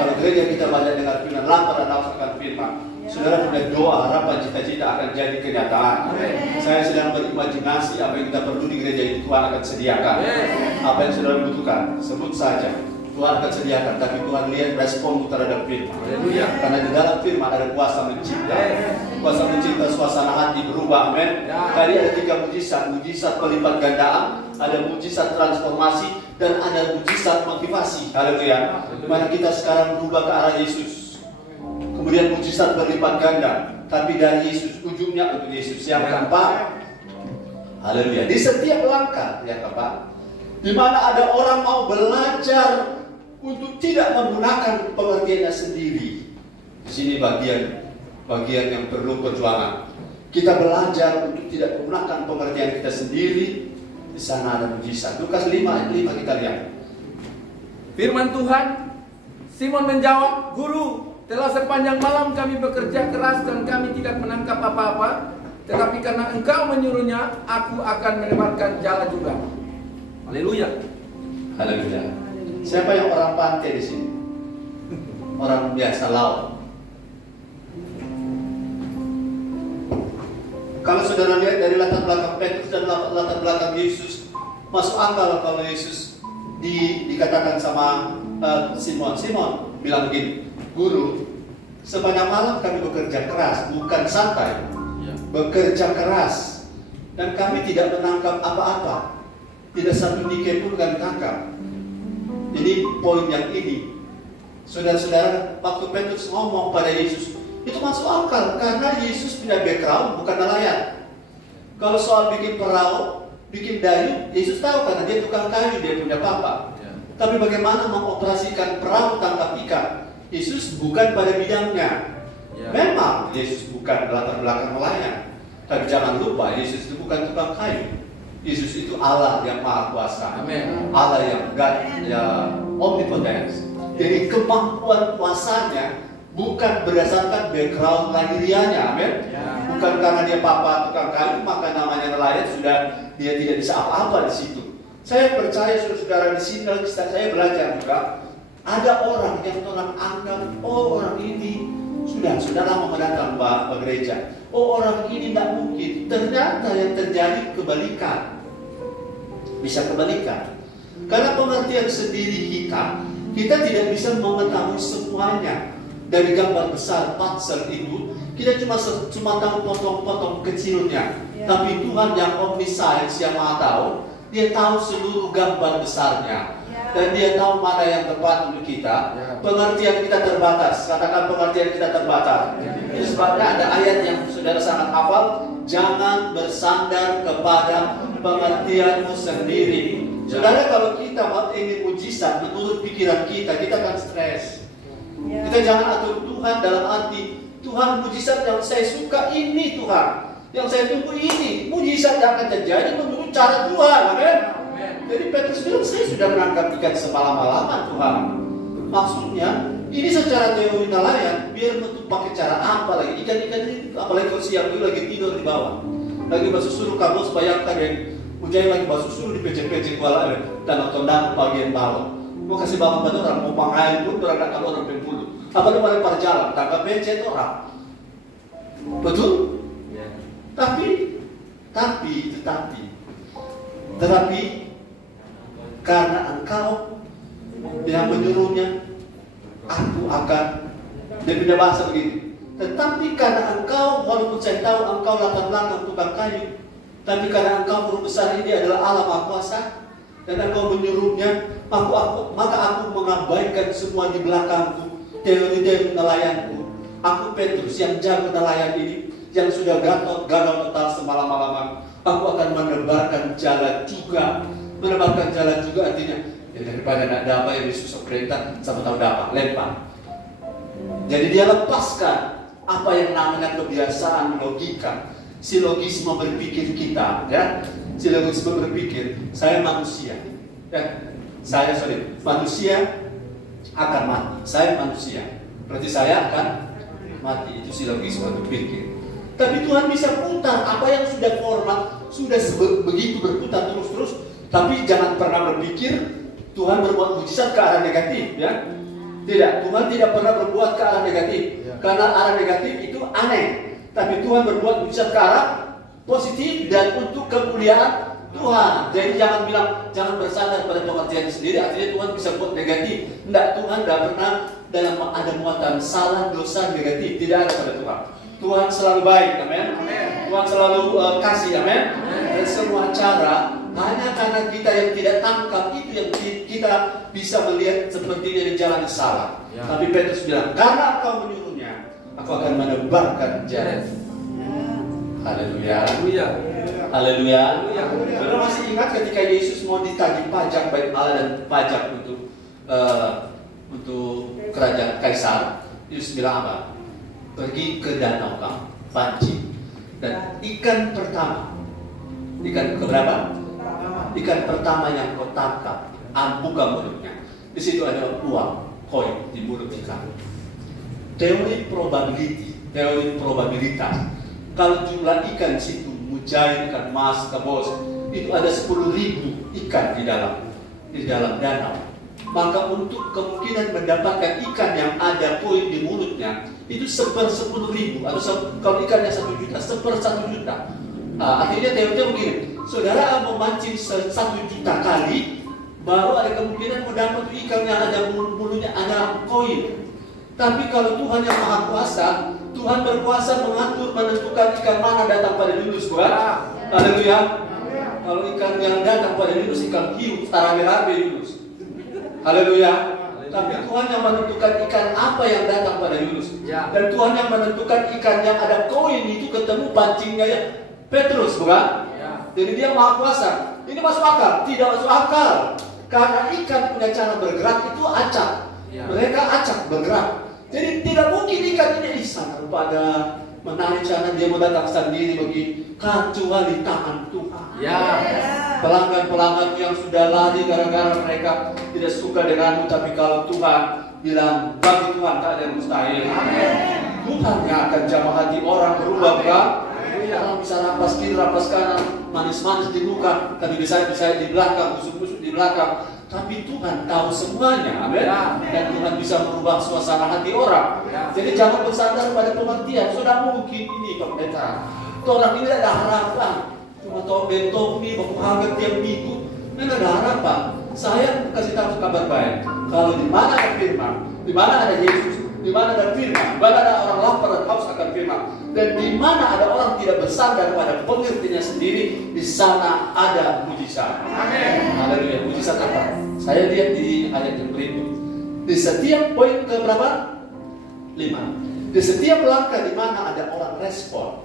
Kalau gereja kita banyak dengar firman, lapar dan haus akan firman, saudara punya doa, harapan, cita-cita akan jadi kenyataan. Saya sedang berimajinasi apa yang kita perlu di gereja itu Tuhan akan sediakan. Apa yang saudara butuhkan, sebut saja. Tuhan akan sediakan, tapi Tuhan lihat respon terhadap firman. Karena di dalam firman ada kuasa mencipta. Kuasa mencipta suasana hati berubah, amin. Tadi ada 3 mujizat pelipat gandaan, ada mujizat transformasi, dan ada mujizat motivasi. Haleluya. Dimana kita sekarang berubah ke arah Yesus. Kemudian mujizat berlipat ganda, tapi dari Yesus, ujungnya untuk Yesus. Yang keempat, haleluya. Di setiap langkah, yang keempat, di mana ada orang mau belajar untuk tidak menggunakan pengertiannya sendiri. Di sini bagian yang perlu perjuangan. Kita belajar untuk tidak menggunakan pengertian kita sendiri, Di sana ada mujizat. Lukas 5 ayat 5 kita lihat. Firman Tuhan, Simon menjawab, "Guru, telah sepanjang malam kami bekerja keras dan kami tidak menangkap apa-apa. Tetapi karena Engkau menyuruhnya, aku akan menebarkan jala juga." Haleluya. Haleluya. Siapa yang orang pantai di sini? Orang biasa laut. Kalau saudara lihat dari latar belakang Petrus dan latar belakang Yesus, masuk akal kalau Yesus dikatakan sama Simon bilang begini, "Guru, sepanjang malam kami bekerja keras, bukan santai, bekerja keras, dan kami tidak menangkap apa-apa, tidak satu nike pun kami tangkap." Ini poin yang ini, saudara-saudara, waktu Petrus ngomong pada Yesus, itu masuk akal karena Yesus punya background bukan nelayan. Kalau soal bikin perahu, bikin dayung, Yesus tahu karena dia tukang kayu, dia punya papa. Tapi bagaimana mengoperasikan perahu tangkap ikan? Yesus bukan pada bidangnya. Memang Yesus bukan latar belakang nelayan, tapi jangan lupa Yesus itu bukan tukang kayu. Yesus itu Allah yang Maha Kuasa. Amin. Allah yang God, ya, omnipotence. Jadi kemampuan kuasanya bukan berdasarkan background lahiriahnya, amin. Bukan karena dia papa tukang kayu maka namanya nelayan, sudah dia tidak bisa apa-apa di situ. Saya percaya saudara-saudara di sini, saya belajar juga, ada orang yang orang anggap, oh orang ini sudah lama mendatang ke gereja, oh orang ini tidak mungkin. Ternyata yang terjadi kebalikan, bisa kebalikan. Karena pengertian sendiri kita tidak bisa mengetahui semuanya. Dari gambar besar patsel itu, kita cuma tahu potong-potong kecilnya. Tapi Tuhan yang omniscience, yang Maha tahu, Dia tahu seluruh gambar besarnya. Dan Dia tahu mana yang tepat untuk kita. Pengertian kita terbatas. Katakan pengertian kita terbatas. Itu sebabnya ada ayat yang saudara sangat hafal, jangan bersandar kepada pengertianmu sendiri. Saudara, kalau kita ingin mujizat menurut pikiran kita akan stres. Kita jangan atur Tuhan dalam arti, Tuhan mujizat yang saya suka ini Tuhan, yang saya tunggu ini, mujizat yang akan terjadi menurut cara Tuhan, amin. Jadi Petrus bilang, saya sudah menangkap ikan semalam-malaman Tuhan. Maksudnya, ini secara teori nelayan, biar bentuk pakai cara apa lagi, ikan-ikan itu, apalagi kalau siang itu lagi tidur di bawah, lagi basuh suruh, kamu bayangkan yang Ujai lagi basuh suruh di pecek-pecek kuala dan tondan bagian bawah. Mau kasih bangun pada orang, mau pangain pun orang nak kalau orang pempulu. Apa dia paling pada jalan, tangkap becet orang. Betul? Tetapi karena engkau yang menyuruhnya, aku akan, dia punya bahasa begini. Tetapi karena engkau, walaupun saya tahu engkau latar belakang tukang kayu, tapi karena engkau guru besar ini adalah Allah Maha Kuasa, dan engkau menyuruhnya, maka aku mengabaikan semua di belakangku, teori-teori nelayanku. Aku Petrus yang jago nelayan ini, yang sudah gagal total semalam-malaman, aku akan menebarkan jalan juga. Menebarkan jalan juga artinya, ya daripada nak dapat yang disusuk perintah, sama tahu dapat, lempar. Jadi dia lepaskan apa yang namanya kebiasaan logika, silogisme berpikir kita, ya. Silogisme berpikir, saya manusia, ya. Manusia akan mati. Saya manusia, berarti saya akan mati. Itu silogisme berpikir. Tapi Tuhan bisa putar apa yang sudah format, sudah begitu berputar terus-terus. Tapi jangan pernah berpikir Tuhan berbuat mujizat ke arah negatif, ya. Tidak, Tuhan tidak pernah berbuat ke arah negatif, karena arah negatif itu aneh. Tapi Tuhan berbuat mujizat ke arah positif dan untuk kemuliaan Tuhan. Jadi jangan bersandar pada pengertian sendiri, artinya Tuhan bisa buat negatif. Tidak, Tuhan tidak pernah dalam ada muatan salah, dosa, negatif. Tidak ada pada Tuhan. Tuhan selalu baik, amin. Tuhan selalu kasih, amin. Dan semua cara hanya karena kita yang tidak tangkap itu yang kita bisa melihat sepertinya di jalan yang salah. Tapi Petrus bilang, karena engkau menyuruhnya, aku akan menebarkan jalan. Haleluya. Haleluya. Saudara masih ingat ketika Yesus mau ditagih pajak baik Allah dan pajak untuk kerajaan Kaisar, Yesus bilang apa? Pergi ke danau kamu, pancing, dan ikan pertama, ikan keberapa? ikan pertama yang kau tangkap, buka mulutnya. Di situ ada uang, koin di mulut ikan. Teori probabilitas. Kalau jumlah ikan situ, mujair, ikan mas, kabos, itu ada 10.000 ikan di dalam danau. Maka untuk kemungkinan mendapatkan ikan yang ada koin di mulutnya itu 1/10.000, atau kalau ikannya 1 juta, 1/1 juta. Artinya teorinya begini, saudara memancing 1 juta kali, baru ada kemungkinan mendapat ikan yang ada mulutnya ada koin. Tapi kalau Tuhan yang Maha Kuasa, Tuhan berkuasa mengatur, menentukan ikan mana datang pada Yunus, bukan? Haleluya. Kalau ikan yang datang pada Yunus, ikan hiu, rame-rame Yunus. Haleluya. Tapi Tuhan yang menentukan ikan apa yang datang pada Yunus. Dan Tuhan yang menentukan ikan yang ada koin itu ketemu pancingnya ya Petrus, bukan? Jadi dia Maha Kuasa. Ini masuk akal? Tidak masuk akal. Karena ikan punya cara bergerak itu acak. Mereka acak bergerak. Jadi tidak mungkin ikan ini sana pada menarik sana dia mau datang sendiri bagi kecuali tangan Tuhan. Pelanggan-pelanggan yang sudah lari gara-gara mereka tidak suka denganmu, tapi kalau Tuhan bilang bagi Tuhan tak ada yang mustahil. Tuhan yang akan jamah hati orang berubah, bukan? Orang bisa rampas kiri, rampas kanan, manis-manis di muka, tapi bisa di belakang, busuk-busuk di belakang. Tapi Tuhan tahu semuanya, amin. Dan Tuhan bisa merubah suasana hati orang. Jadi jangan bersandar pada pengertian. Sudah mungkin ini Pak Pendeta, orang ini ada harapan. Cuma tahu bentuk ini, baku hangat tiap minggu, ini ada harapan. Saya kasih tahu kabar baik. Kalau di mana ada firman, di mana ada Yesus, di mana ada firman, di mana ada orang lapar dan haus akan firman, dan di mana ada orang tidak bersandar pada pengertiannya sendiri, di sana ada mujizat. Amin. Haleluya. Mujizat apa? Saya lihat di ayat yang berikut. Di setiap poin ke berapa? 5. Di setiap langkah di mana ada orang respon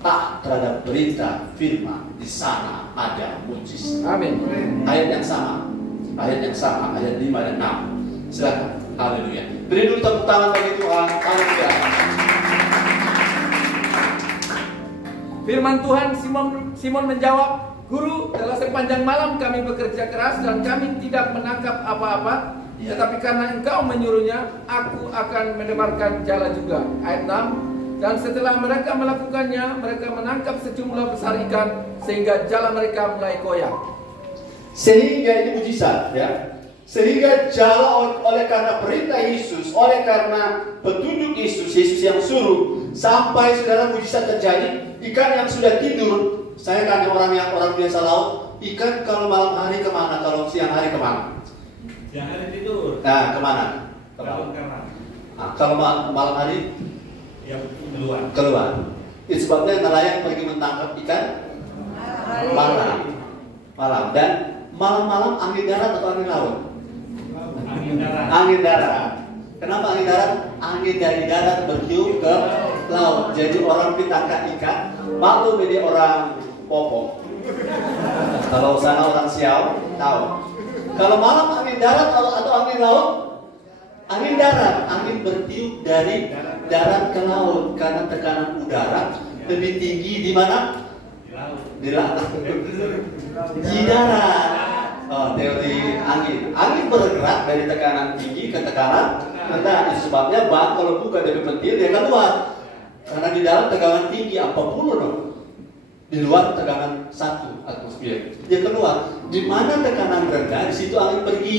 taat terhadap berita firman, di sana ada mujizat. Amin. Ayat yang sama, ayat 5 dan 6. Silakan. Haleluya. Beri dulu tepuk tangan bagi Tuhan. Haleluya. Firman Tuhan, Simon menjawab, Guru, dalam sepanjang malam kami bekerja keras dan kami tidak menangkap apa-apa. Tetapi karena Engkau menyuruhnya, aku akan mendebarkan jala juga. Ayat 6. Dan setelah mereka melakukannya, mereka menangkap sejumlah besar ikan sehingga jala mereka mulai koyak. Sehingga ini mujizat, ya. Sehingga jala oleh karena perintah Yesus, oleh karena petunjuk Yesus yang suruh, sampai saudara mujizat terjadi. Ikan yang sudah tidur, saya tanya orang biasa laut, ikan kalau malam hari kemana, kalau siang hari kemana? Siang hari tidur. Nah, kemana? Kalau malam hari? Ya, keluar. Itu sebabnya nelayan pergi menangkap ikan malam. Dan malam-malam angin darat atau angin laut? Angin darat. Kenapa angin darat? Angin dari darat bertiup ke laut. Jadi orang pitangkap ikan, maklum ini orang Popo. Kalau sana orang Siau, tahu. Kalau malam angin darat atau angin laut? Angin darat, angin bertiup dari darat ke laut karena tekanan udara lebih tinggi di mana? Di laut. Di darat. Oh, teori angin. Angin bergerak dari tekanan tinggi ke tekanan rendah. Itu sebabnya ban kalau buka dari petir dia keluar. Karena di dalam tekanan tinggi 40 dong. Di luar tekanan 1 atmosfer. Dia keluar. Di mana tekanan rendah, di situ angin pergi.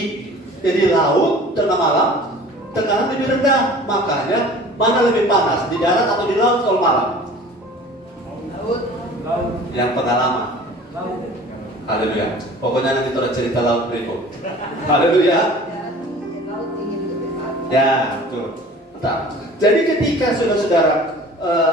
Jadi laut tengah malam tekanan lebih rendah. Makanya mana lebih panas, di darat atau di laut kalau malam? Laut. Yang pengalaman. Laut. Haleluya. Pokoknya nanti kita cerita laut berikut. Haleluya. Ya, betul. Jadi ketika saudara-saudara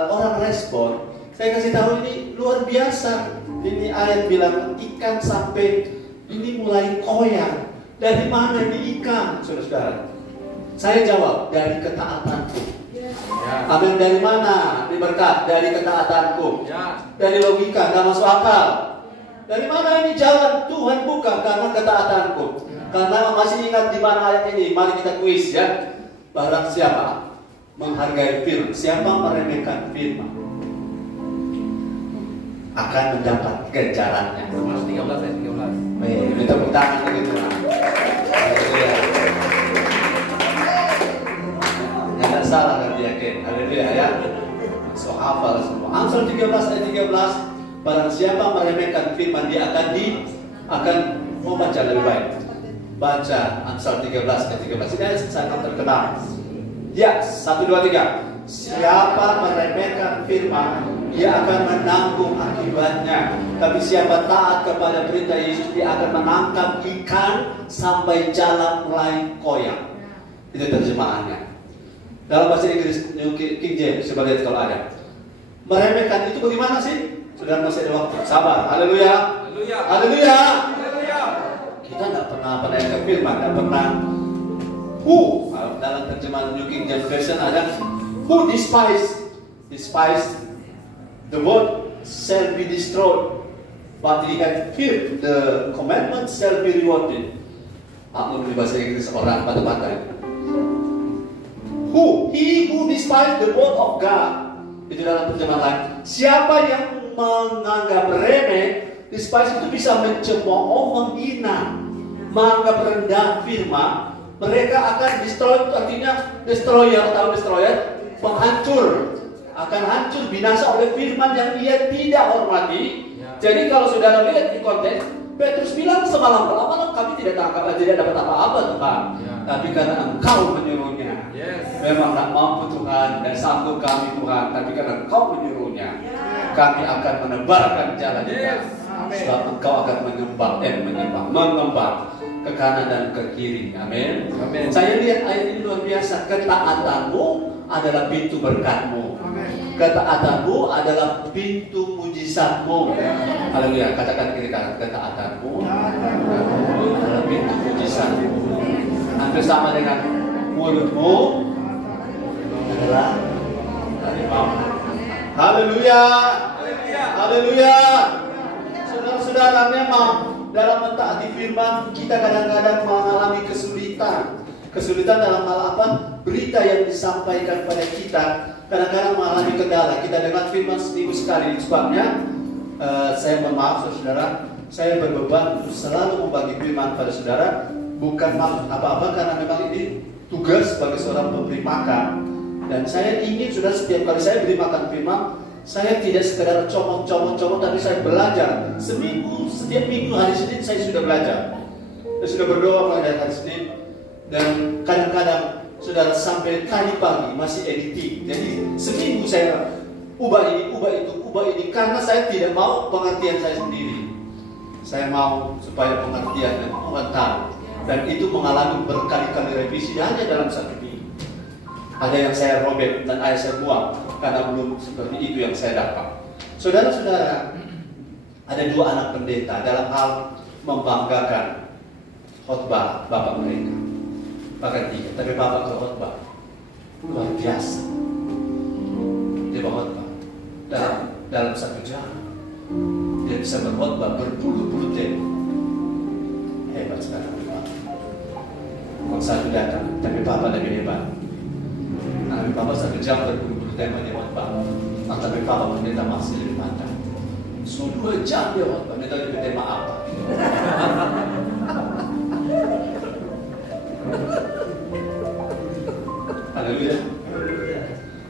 orang respon, saya kasih tahu ini luar biasa. Ini ayat bilang ikan sampai ini mulai koyak. Dari mana ini ikan, saudara-saudara? Saya jawab, dari ketaatanku. Amin. Dari mana? Di berkat, dari ketaatanku. Dari logika, nggak masuk akal. Dari mana ini jalan Tuhan buka? Karena ketaatanku. Karena masih ingat di mana ayat ini? Mari kita kuis ya. Barang siapa menghargai firman, siapa meremehkan firman? akan mendapat ganjarannya. Mas 13 ayat 13. Minta tepuk tangan begitu. Haleluya. Tidak salah kan dia Ken. Haleluya ya. So hafal semua. Amsal 13 ayat 13. Barang siapa meremehkan firman dia akan mau baca lebih baik. Baca Amsal 13 ayat 13. Ini sangat terkenal. Ya, 1, 2, 3. Siapa meremehkan firman, dia akan menanggung akibatnya. Tapi siapa taat kepada perintah Yesus, dia akan menangkap ikan sampai jalan mulai koyak. Itu terjemahannya. Dalam bahasa Inggris King James, coba lihat kalau ada. Meremehkan itu bagaimana sih? Sudah masih ada waktu. Sabar. Haleluya. Haleluya. Haleluya. Haleluya. Kita tidak pernah meremehkan firman, tidak pernah. Who dalam terjemahan New King James Version ada who despise the word shall be destroyed, but he had feared the commandment shall be rewarded. Aku di bahasa Inggris orang patah-patah. He who despise the word of God. Itu dalam terjemahan lain. Siapa yang menganggap remeh, despise itu bisa mencemooh, menghina, menganggap rendah firman. Mereka akan destroy, artinya destroyer, tahu destroyer? Penghancur. Akan hancur, binasa oleh firman yang dia tidak hormati. Jadi kalau saudara lihat di konteks, Petrus bilang semalam malam kami tidak dapat apa-apa Tuhan. Tapi karena Engkau menyuruhnya. Memang tak mampu Tuhan dan sanggup kami Tuhan, tapi karena Engkau menyuruhnya, kami akan menebarkan jalan kita. Sebab Engkau akan mengembang ke kanan dan ke kiri. Amin. Amin. Saya lihat ayat ini luar biasa. Ketaatanmu adalah pintu berkatmu. Ketaatanmu adalah pintu mujizatmu. Haleluya. Katakan kiri kanan, ketaatanmu adalah pintu mujizatmu. Hampir sama dengan mulutmu adalah harimau. Haleluya. Haleluya. Saudara-saudara, memang dalam mentaati firman kita kadang-kadang mengalami kesulitan. Kesulitan dalam hal apa? Berita yang disampaikan pada kita kadang-kadang mengalami kendala. Kita dengar firman seminggu sekali. Sebabnya saya mohon maaf saudara, saya berbeban untuk selalu membagi firman pada saudara. Bukan apa-apa, karena memang ini tugas sebagai seorang pemberi makan. Dan saya ingin saudara, setiap kali saya beri makan firman, saya tidak sekedar comot, tapi saya belajar. Seminggu, setiap minggu hari Senin saya sudah belajar. Saya sudah berdoa pada hari Senin. Dan kadang-kadang saudara sampai tadi pagi masih editing. Jadi seminggu saya ubah ini, ubah ini. Karena saya tidak mau pengertian saya sendiri. Saya mau supaya pengertian dan mengenal. Dan itu mengalami berkali-kali revisi hanya dalam satu minggu. Ada yang saya robek dan ada saya buang karena belum seperti itu yang saya dapat. Saudara-saudara, ada dua anak pendeta dalam hal membanggakan khotbah bapak mereka. Bahkan tiga, tapi bapak khotbah luar biasa. Dia berkhotbah dalam 1 jam. Dia bisa berkhotbah berpuluh-puluh tema. Hebat sekali. Kalau satu datang, tapi Papa lebih hebat. Tapi Papa 1 jam berpuluh-puluh tema dia khotbah. Tapi Papa pendeta masih lebih mantap. 2 jam dia khotbah, dia tahu dia tema apa. Haleluya.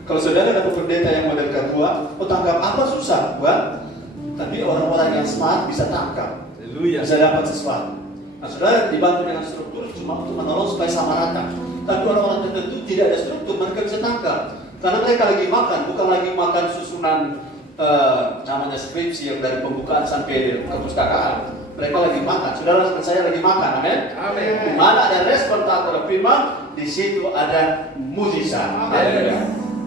Kalau saudara dapat pendeta yang model kedua, tangkap apa susah, buat. Tapi orang-orang yang smart bisa tangkap, bisa dapat sesuatu. Nah, saudara dibantu dengan struktur cuma untuk menolong supaya sama rata. Tapi orang-orang tertentu tidak ada struktur, mereka bisa tangkap. Karena mereka lagi makan, bukan lagi makan susunan namanya skripsi yang dari pembukaan sampai kepustakaan. Mereka lagi makan. Saudara dan saya lagi makan, amin. Amin. Di mana ada respon terhadap firman, di situ ada mujizat.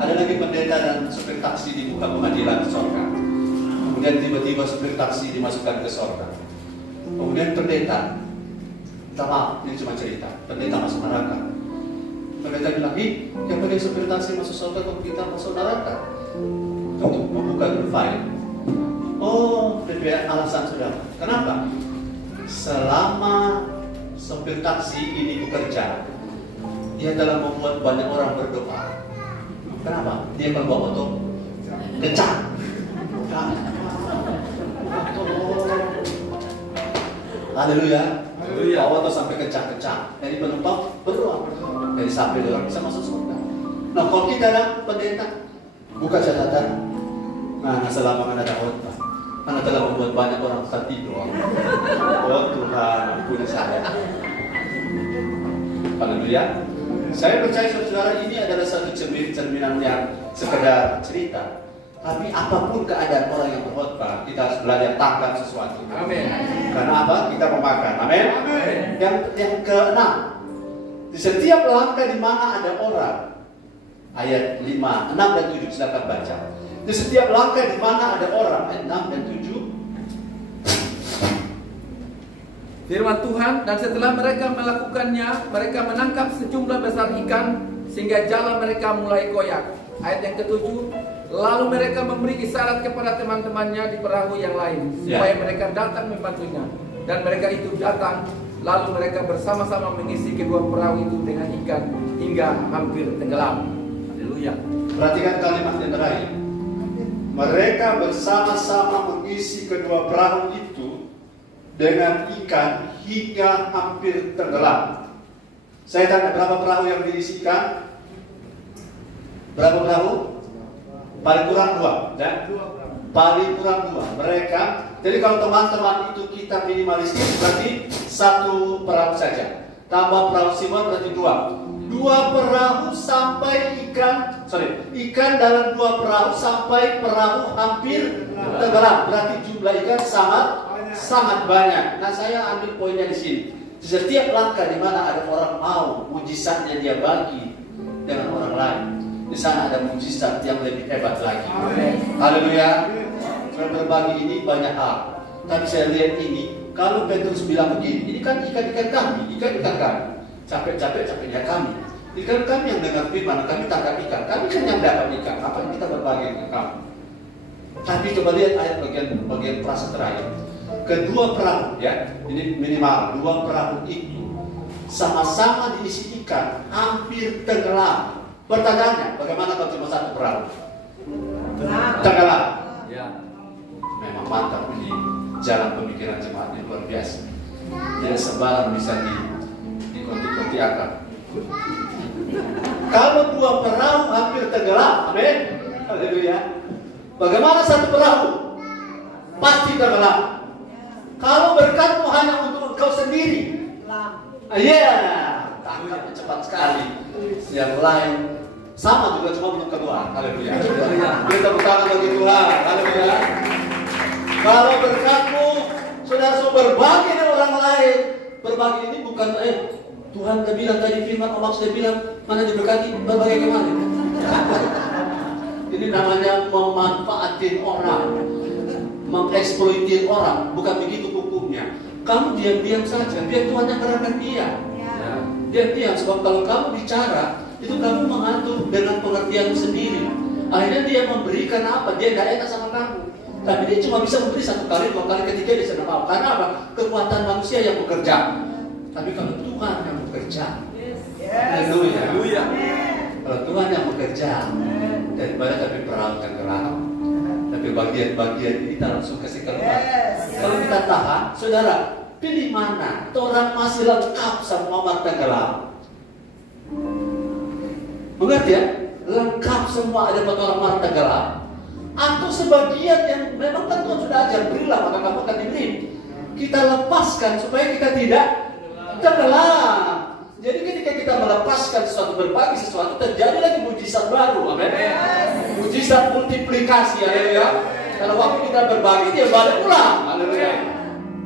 Ada lagi pendeta dan supir taksi di muka pengadilan surga. Kemudian tiba-tiba supir taksi dimasukkan ke surga. Kemudian pendeta, minta maaf, ini cuma cerita. Pendeta masuk neraka. Pendeta bilang, yang pakai supir taksi masuk surga, kalau kita masuk neraka. Untuk membuka file. Oh, DPR alasan saudara. Kenapa? Selama supir taksi ini bekerja, dia telah membuat banyak orang berdoa. Kenapa? Dia membawa motor kencang. Haleluya. Haleluya. Bawa tuh sampai kencang-kencang. Dari penumpang berdoa. Dari sampai orang bisa masuk surga. Nah, kalau kita ada pendeta, buka catatan. Nah, selama mana ada khotbah, mana telah membuat banyak orang tertidur. Oh Tuhan, ampuni saya. Haleluya. Saya percaya saudara ini adalah satu cerminan yang sekedar cerita. Tapi apapun keadaan orang yang berkhotbah, kita harus belajar tangkap sesuatu. Amin. Karena apa? Kita memakan. Amin. Yang keenam, di setiap langkah di mana ada orang, ayat 5, 6 dan 7 silakan baca. Di setiap langkah di mana ada orang, ayat 6 dan 7. Firman Tuhan, dan setelah mereka melakukannya, mereka menangkap sejumlah besar ikan sehingga jalan mereka mulai koyak. Ayat yang ke-7, lalu mereka memberi isyarat kepada teman-temannya di perahu yang lain supaya mereka datang membantunya. Dan mereka itu datang, lalu mereka bersama-sama mengisi kedua perahu itu dengan ikan hingga hampir tenggelam. Haleluya. Perhatikan kalimat yang terakhir. Mereka bersama-sama mengisi kedua perahu itu dengan ikan hingga hampir tenggelam. Saya tanya, berapa perahu yang diisikan? Berapa perahu? Paling kurang 2, dan paling kurang 2. Mereka, jadi kalau teman-teman itu kita minimalistik, berarti 1 perahu saja. Tambah perahu Simon berarti 2. 2 perahu sampai ikan dalam 2 perahu sampai perahu hampir tenggelam. Berarti jumlah ikan sangat banyak. Nah, saya ambil poinnya di sini. Di setiap langkah di mana ada orang mau mujizatnya dia bagi dengan orang lain, di sana ada mujizat yang lebih hebat lagi. Haleluya. Berbagi ini banyak hal. Tapi saya lihat ini, kalau Petrus bilang begini, ini kan ikan-ikan kami. Capek-capeknya kami. Ikan kami yang dengar firman, kami tangkap ikan. Kami kan yang dapat ikan. Apa yang kita berbagi dengan kamu? Tapi coba lihat ayat bagian frase terakhir. Kedua perahu, ya, ini minimal 2 perahu itu sama-sama diisi ikan, hampir tenggelam. Pertanyaannya, bagaimana kalau cuma 1 perahu? Tenggelam. Ya. Memang mantap ini jalan pemikiran jemaat yang luar biasa. Jadi sembarang bisa dikonti-konti akal. Kalau 2 perahu hampir tenggelam, amin. Haleluya. Bagaimana 1 perahu? Pasti tenggelam. Kalau berkatmu hanya untuk engkau sendiri, tangkap cepat sekali. Yang lain sama juga, cuma belum keluar. Haleluya. Kita bertangan bagi Tuhan. Haleluya. Kalau berkatmu saudara berbagi dengan orang lain, berbagi ini bukan Tuhan sudah bilang tadi, firman Allah sudah bilang mana diberkati, berbagi kemana? Ini namanya memanfaatin orang, mengeksploitir orang. Bukan begitu hukumnya. Kamu diam-diam saja, biar Tuhan yang gerakkan dia. Diam-diam, sebab kalau kamu bicara, itu kamu mengatur dengan pengertianmu sendiri. Akhirnya dia memberikan apa? Dia tidak enak sama kamu. Tapi dia cuma bisa memberi 1 kali, 2 kali, ketiga dia sudah mau. Karena apa? Kekuatan manusia yang bekerja. Tapi kalau Tuhan yang bekerja, haleluya. Kalau Tuhan yang bekerja, daripada tapi perahu tenggelam, tapi bagian-bagian ini kita langsung kasih keluar. Kalau kita tahan, saudara, pilih mana? Orang masih lengkap sama tenggelam. Mengerti ya? Lengkap semua, ada orang tenggelam. Atau sebagian yang memang kan Tuhan sudah ajar, berilah maka kamu akan diberi. Kita lepaskan supaya kita tidak tenggelam. Jadi ketika kita melepaskan sesuatu, berbagi sesuatu, terjadi lagi mujizat baru. Amin. Mujizat multiplikasi. Haleluya. Kalau waktu kita berbagi, dia balik ulang. Haleluya.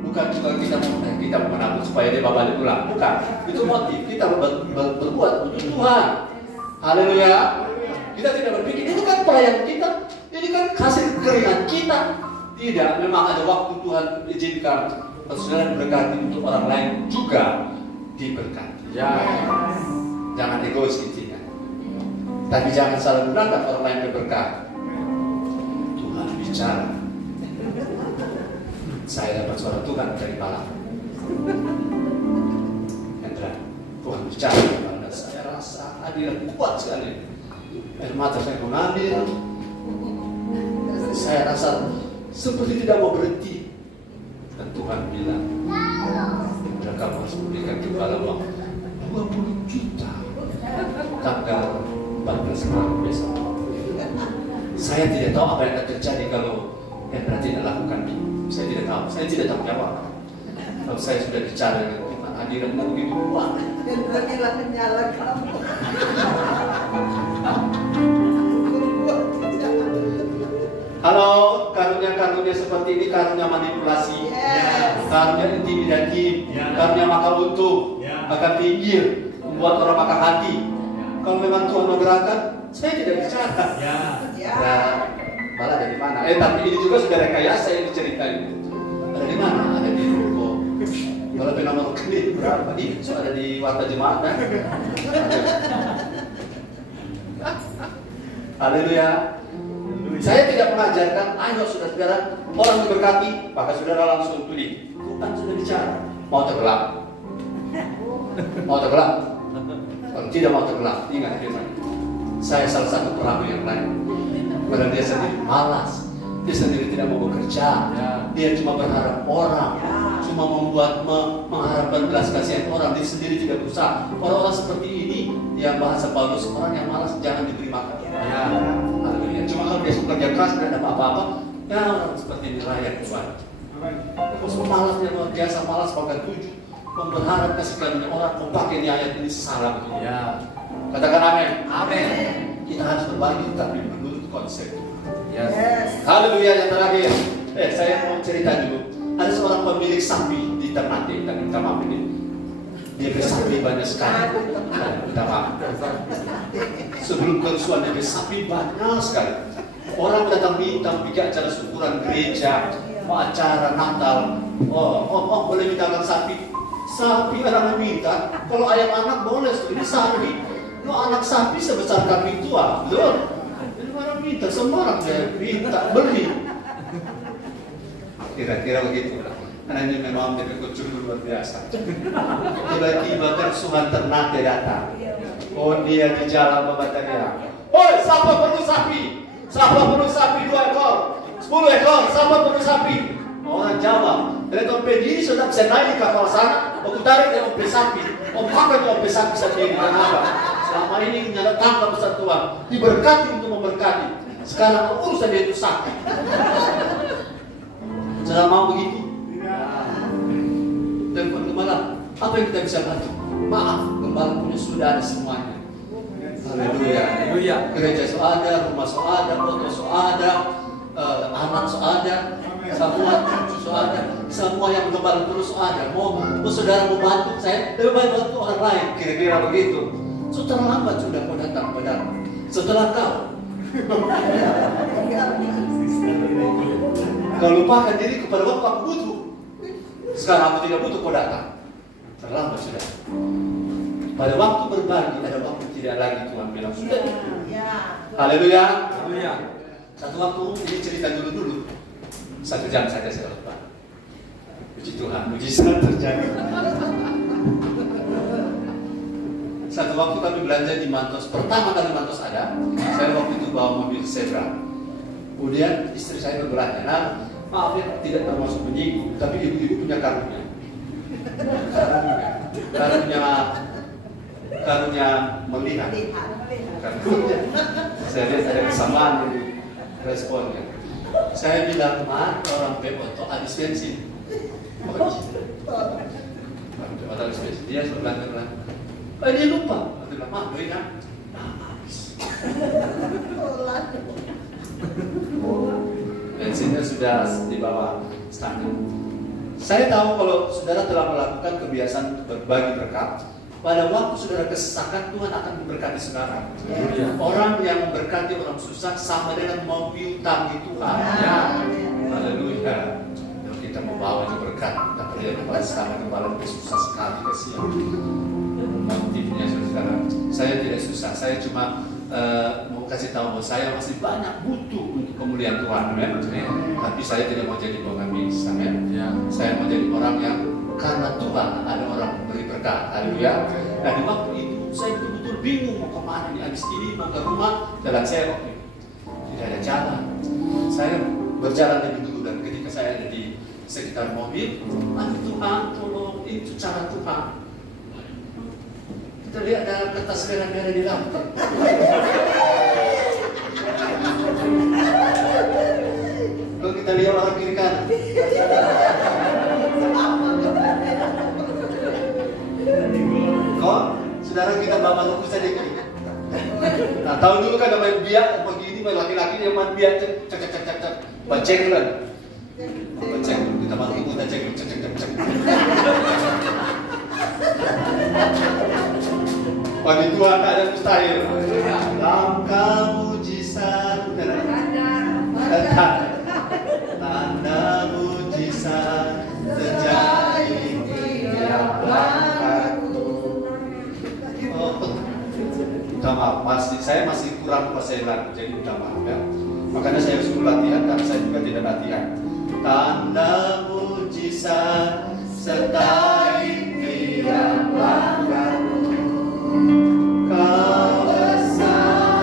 Bukan juga kita menabung supaya dia balik ulang. Bukan. Itu motif kita berbuat untuk Tuhan. Haleluya. Kita tidak berpikir itu kan pelayan kita, ini kan hasil keringat kita. Tidak, memang ada waktu Tuhan izinkan saudara diberkati untuk orang lain juga diberkati. Ya. Jangan egois intinya. Tapi jangan salah gunakan orang lain berberkat. Tuhan bicara. Saya dapat suara Tuhan dari malam. Hendra, Tuhan bicara kepada saya, rasa adil kuat sekali. Air mata saya mengalir. Saya rasa seperti tidak mau berhenti. Dan Tuhan bilang, harus memberikan kembali uang 20 juta tanggal 14 Maret besok. Saya tidak tahu apa yang akan terjadi kalau Hendra tidak lakukan ini. Saya tidak tahu. Saya tidak tahu jawab. Kalau saya sudah bicara dengan Tuhan, hadiratnya begitu banyak. Hendra nyala kamu. Halo, karunia-karunia seperti ini karunia manipulasi, karunia intimidasi, karunia makan untung, makan pinggir, membuat orang makan hati. Kalau memang Tuhan menggerakkan, saya tidak bicara. Malah dari mana? Tapi ini juga sudah rekayasa yang diceritain. Ada di mana? Ada di ruko. Kalau nomor kredit berapa? So ada di Warta Jemaat kan? Haleluya. Saya tidak mengajarkan, ayo saudara-saudara, orang diberkati, maka saudara langsung tulis. Tuhan sudah bicara, mau tenggelam. Mau tenggelam. Kalau tidak mau tenggelam, ingat firman. Saya salah satu perahu yang lain. Karena dia sendiri malas, dia sendiri tidak mau bekerja, dia cuma berharap orang, cuma mengharapkan belas kasihan orang, dia sendiri tidak berusaha. Orang-orang seperti ini, yang bahasa Paulus, orang yang malas jangan diberi makan. Cuma kalau dia suka kerja keras dan ada apa-apa, ya orang seperti ini layak Tuhan. Kalau malas dia luar biasa, malas pakai 7, berharap kasih karunia orang, mau pakai ini ayat ini salah betul. Katakan amin. Amin. Kita harus berbagi tapi menurut konsep Tuhan. Haleluya. Yang terakhir, saya mau cerita dulu. Ada seorang pemilik sapi di Ternate, dan minta maaf ini. Dia bersapi banyak sekali. Minta maaf. Sebelum kerusuhan dia bersapi banyak sekali. Orang datang minta bikin acara syukuran gereja, acara Natal. Oh boleh mintakan sapi. Sapi orang minta. Kalau ayam anak boleh, ini sapi. Lo anak sapi sebesar kami tua, betul? Jadi orang minta, semua orang dia minta beli. Kira-kira begitu. Karena ini memang dia kecil luar biasa. Tiba-tiba kerusuhan Ternate datang. Oh dia di jalan membatalkan. Oh siapa perlu sapi? Siapa perlu sapi 2 ekor? 10 ekor? Siapa perlu sapi? Orang jawab. Dari ini sudah bisa naik di kapal sana. Aku tarik dia ompe sapi. Om makan ompe sapi sendiri. Kenapa? Selama ini nyala tangkap besar Tuhan. Diberkati untuk memberkati. Sekarang urusan dia itu sapi. Sudah mau begitu? Dan gembala, apa yang kita bisa bantu? Maaf, gembala punya sudah ada semuanya. Haleluya. Gereja so ada, rumah so ada, foto so ada, anak so ada, semua cucu so ada, semua yang gembala terus so ada. Mau saudara mau bantu saya, lebih baik bantu orang lain. Kira-kira begitu. So terlambat sudah kau datang padaku. Setelah kau lupakan diri kepada waktu aku butuh. Sekarang aku tidak butuh kau datang. Terlambat sudah. Pada waktu berbagi ada waktu tidak lagi Tuhan bilang sudah. Haleluya. Satu waktu ini cerita dulu. 1 jam saja saya lupa. Puji Tuhan, mujizat terjadi. Satu waktu kami belanja di Mantos. Pertama kali Mantos ada, saya waktu itu bawa mobil Zebra. Kemudian istri saya berbelanja. Nah, maaf ya, tidak termasuk menyinggung, tapi ibu-ibu punya karunia. Karunia melihat. Saya lihat ada kesamaan di responnya. Saya bilang, orang Beoto habis bensin. Habis bensin. Dia berbelanja. Dia lupa. Dia bilang, duitnya habis. Bensinnya sudah di bawah standar. Saya tahu kalau saudara telah melakukan kebiasaan berbagi berkat, pada waktu saudara kesesakan Tuhan akan memberkati saudara. Orang yang memberkati orang susah sama dengan mobil tangki Tuhan. Haleluya. Kalau kita membawa itu berkat, kita pergi kepada sama kembali lebih susah sekali kasihan. Motifnya saudara, saya tidak susah, saya cuma mau kasih tahu bahwa saya masih banyak butuh untuk kemuliaan Tuhan, amen. Tapi saya tidak mau jadi pengemis, amen. Saya mau jadi orang yang karena Tuhan ada orang memberi berkat, haleluya. Nah di waktu itu saya betul-betul bingung mau kemana nih, habis ini mau ke rumah, jalan saya waktu itu tidak ada jalan. Saya berjalan lebih dulu dan ketika saya ada di sekitar mobil, aduh Tuhan tolong itu cara Tuhan. Kita lihat dalam kertas merah-merah di lantai. Kalau kita lihat orang kiri kanan. Kok saudara kita bawa lukus saja gini. Nah, tahun dulu kan main biak begini, main laki-laki dia main biak cek. Baceng kan. Baceng kita masuk kita cek. Bagi Tuhan tak ada mustahil. Langkah mujizat tanda mujizat terjadi tiap langkahku. Minta maaf, saya masih kurang kuasai lagu, jadi minta maaf ya. Makanya saya suruh latihan, tapi saya juga tidak latihan. Tanda mujizat sertai tiap langkahku, Kau bersamaku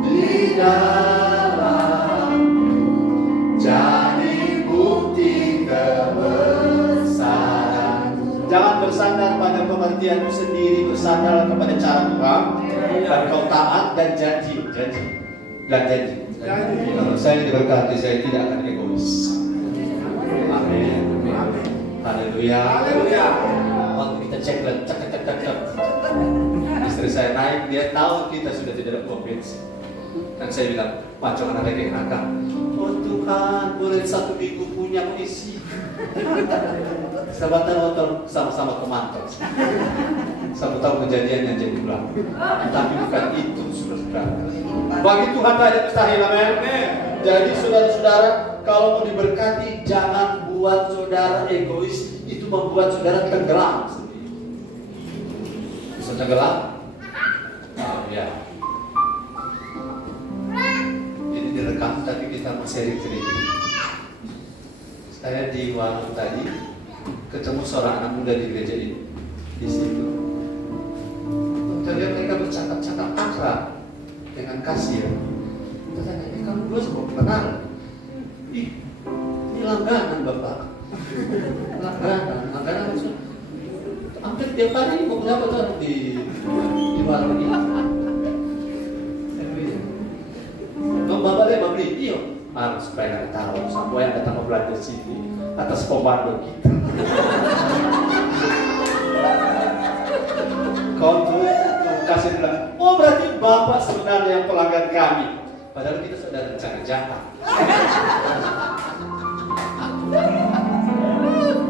di dalamku, jadi bukti kebesaranmu. Jangan bersandar pada pengertianmu sendiri, bersandar kepada cara Tuhan. Dan kau taat dan janji. Kalau saya diberkati, saya tidak akan egois. Amin. Haleluya. Waktu kita cek, istri saya naik, dia tahu kita sudah tidak ada uang bensin. Dan saya bilang, macam mana lagi nakal. Oh Tuhan, boleh 1 minggu punya isi. Sahabat motor sama-sama kemantau. 1 tahun kejadian yang jadi ulang. Tapi bukan itu, saudara-saudara. Bagi Tuhan tak ada mustahil, amin. Jadi saudara-saudara, kalau mau diberkati, jangan buat saudara egois. Itu membuat saudara tenggelam sendiri. Bisa tenggelam? Oh, ya. Ini direkam, tapi kita masih cerita. Saya di warung tadi ketemu seorang anak muda di gereja ini. Di situ terlihat mereka bercakap-cakap akrab dengan kasir. Tanya, kamu dua semua kenal? Ih, ini langganan Bapak. Langganan maksud hampir tiap hari mau berapa tahun di warung ini. Bapak dia beli, iya. Harus supaya nggak tahu, semua yang datang mau belanja sini atas komando kita. Kau tuh kasih bilang, oh berarti Bapak sebenarnya yang pelanggan kami. Padahal kita sudah rencana jahat.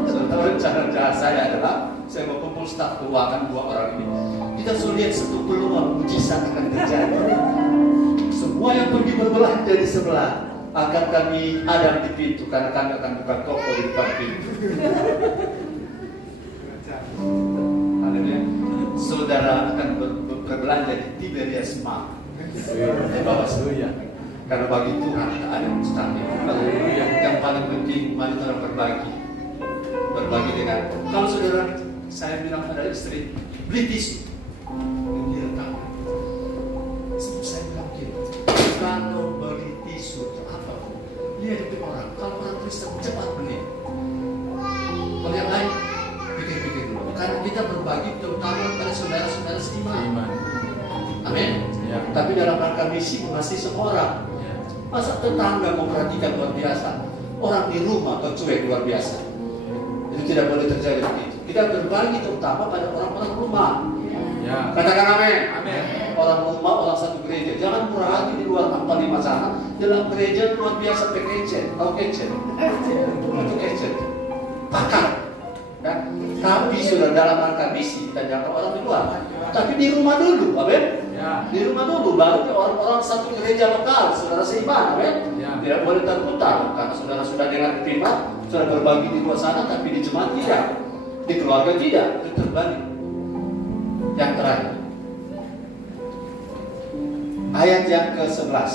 Sementara rencana jahat saya adalah saya mau kumpul staf keuangan 2 orang ini. Kita sudah lihat satu peluang mujizat akan terjadi. Semua yang pergi berbelanja di sebelah akan kami hadang di pintu karena kami akan buka toko di depan pintu. Haleluya. Saudara akan berbelanja di Tiberias Mall di bawah surya. Karena bagi Tuhan tak ada mustahil. Haleluya. Yang paling penting mari kita berbagi dengan. Kalau saudara saya bilang pada istri beli tisu, dia tahu. Saya bilang gitu. Kalau beli tisu apa? Lihat itu orang. Kalau orang Kristen cepat beli. Kalau yang lain pikir-pikir dulu. Karena kita berbagi terutama pada saudara-saudara seiman. Amin. Ya. Tapi dalam rangka misi mengasihi seorang. Ya. Masa tetangga memperhatikan luar biasa. Orang di rumah kau cuek luar biasa. Itu tidak boleh terjadi begitu. Kita berbagi terutama pada orang-orang rumah. Ya. Katakan amin. Amin. Orang rumah, orang satu gereja. Jangan murah hati di luar 45 sana. Dalam gereja luar biasa pekecet. Tahu kecet? Itu kecet. Pakar. Kan? Tapi sudah dalam rangka misi kita jangan orang di luar. Tapi di rumah dulu, amin. Ya. Di rumah dulu baru orang-orang satu gereja lokal, saudara seiman, amin. Ya. Tidak boleh terputar karena saudara sudah dengan terima, sudah berbagi di luar sana, tapi di jemaat tidak, di keluarga tidak, itu terbalik. Yang terakhir, ayat yang ke-11.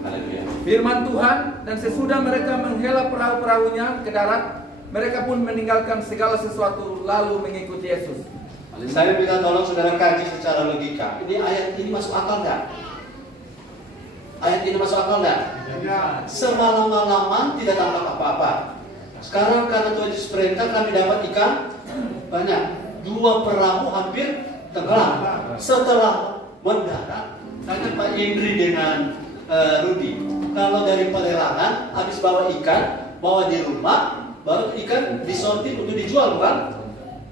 Haleluya. Firman Tuhan, dan sesudah mereka menghela perahu-perahunya ke darat, mereka pun meninggalkan segala sesuatu lalu mengikuti Yesus. Saya minta tolong saudara kaji secara logika. Ini ayat ini masuk akal nggak? Ayat ini masuk akal nggak? Ya. Semalam-malaman tidak tampak apa-apa. Sekarang karena Tuhan Yesus perintah kami dapat ikan banyak. 2 perahu hampir tenggelam. Setelah mendarat, tanya Pak Indri dengan Rudi, kalau dari pelelangan habis bawa ikan, bawa di rumah, baru ikan disortir untuk dijual, bukan?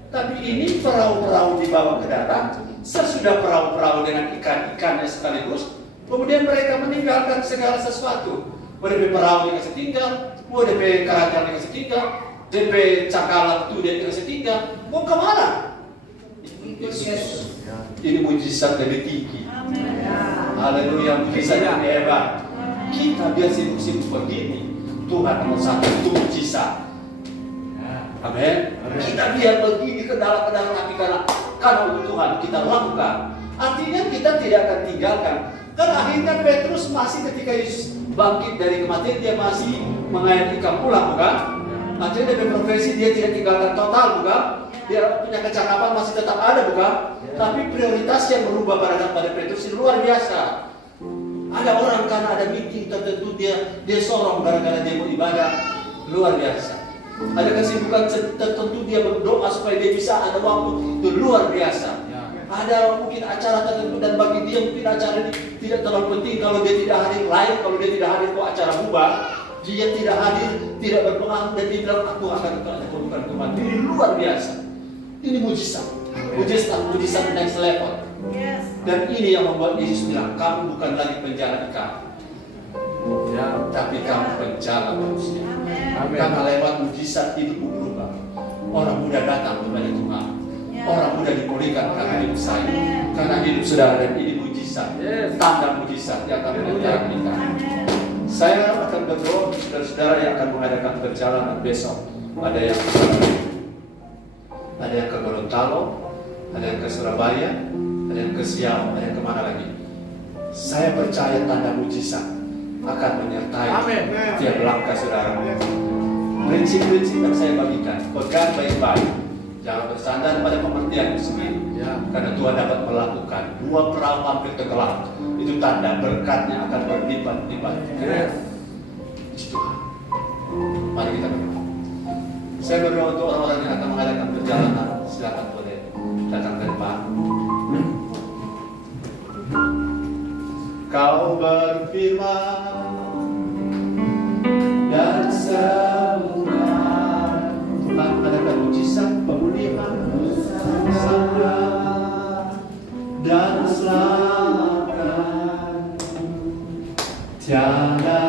Tapi ini perahu-perahu dibawa ke darat, sesudah perahu-perahu dengan ikan-ikannya sekaligus, kemudian mereka meninggalkan segala sesuatu. DP perahu dikasih tinggal, DP kerajaan dikasih tinggal, DP cakalang itu dia dikasih tinggal. Mau kemana? Yesus. Ini mujizat lebih tinggi. Haleluya, mujizat yang hebat. Kita biar sibuk-sibuk begini, Tuhan nomor 1 itu mujizat. Amin. Kita biar begini kendala-kendala hati karena untuk Tuhan kita lakukan. Artinya kita tidak akan tinggalkan. Karena akhirnya Petrus masih ketika Yesus bangkit dari kematian, dia masih mengayat ikan pulang, bukan? Artinya dari profesi dia tidak tinggalkan total, bukan? Dia punya kecakapan masih tetap ada, bukan? Tapi prioritas yang berubah pada Petrus ini luar biasa. Ada orang karena ada meeting tertentu dia sorong gara-gara dia mau ibadah, luar biasa. Ada kesibukan tertentu dia berdoa supaya dia bisa ada waktu, itu luar biasa. Ada mungkin acara tertentu dan bagi dia mungkin acara ini tidak terlalu penting. Kalau dia tidak hadir live, kalau dia tidak hadir kok acara bubar, dia tidak hadir, tidak berpengaruh dan dia bilang aku akan bukan Tuhan. Ini luar biasa. Ini mujizat, mujizat next level. Dan ini yang membuat Yesus bilang kamu bukan lagi penjala ikan, tapi kamu penjala manusia. Karena lewat mujizat hidupmu berubah. Orang muda datang kepada Tuhan. Orang muda dipulihkan karena hidup saya. Karena hidup saudara dan ini mujizat. Tanda mujizat yang akan menyertai kita. Saya akan berdoa untuk saudara-saudara yang akan mengadakan perjalanan besok. Ada yang ke Gorontalo, ada yang ke Surabaya, ada yang ke Siau, ada yang kemana lagi. Saya percaya tanda mujizat akan menyertai tiap langkah saudara. Prinsip-prinsip yang saya bagikan, pegang baik-baik. Jangan bersandar pada pengertian sendiri. Karena Tuhan dapat melakukan 2 perahu hampir tenggelam. Itu tanda berkatnya akan berlipat-lipat. Tuhan. Mari kita berdoa. Saya berdoa untuk orang-orang yang akan mengadakan perjalanan. Silakan boleh datang ke depan. Kau berfirman dan semua Tuhan mengadakan mujizat pemulihan dan selamatkan. Tiada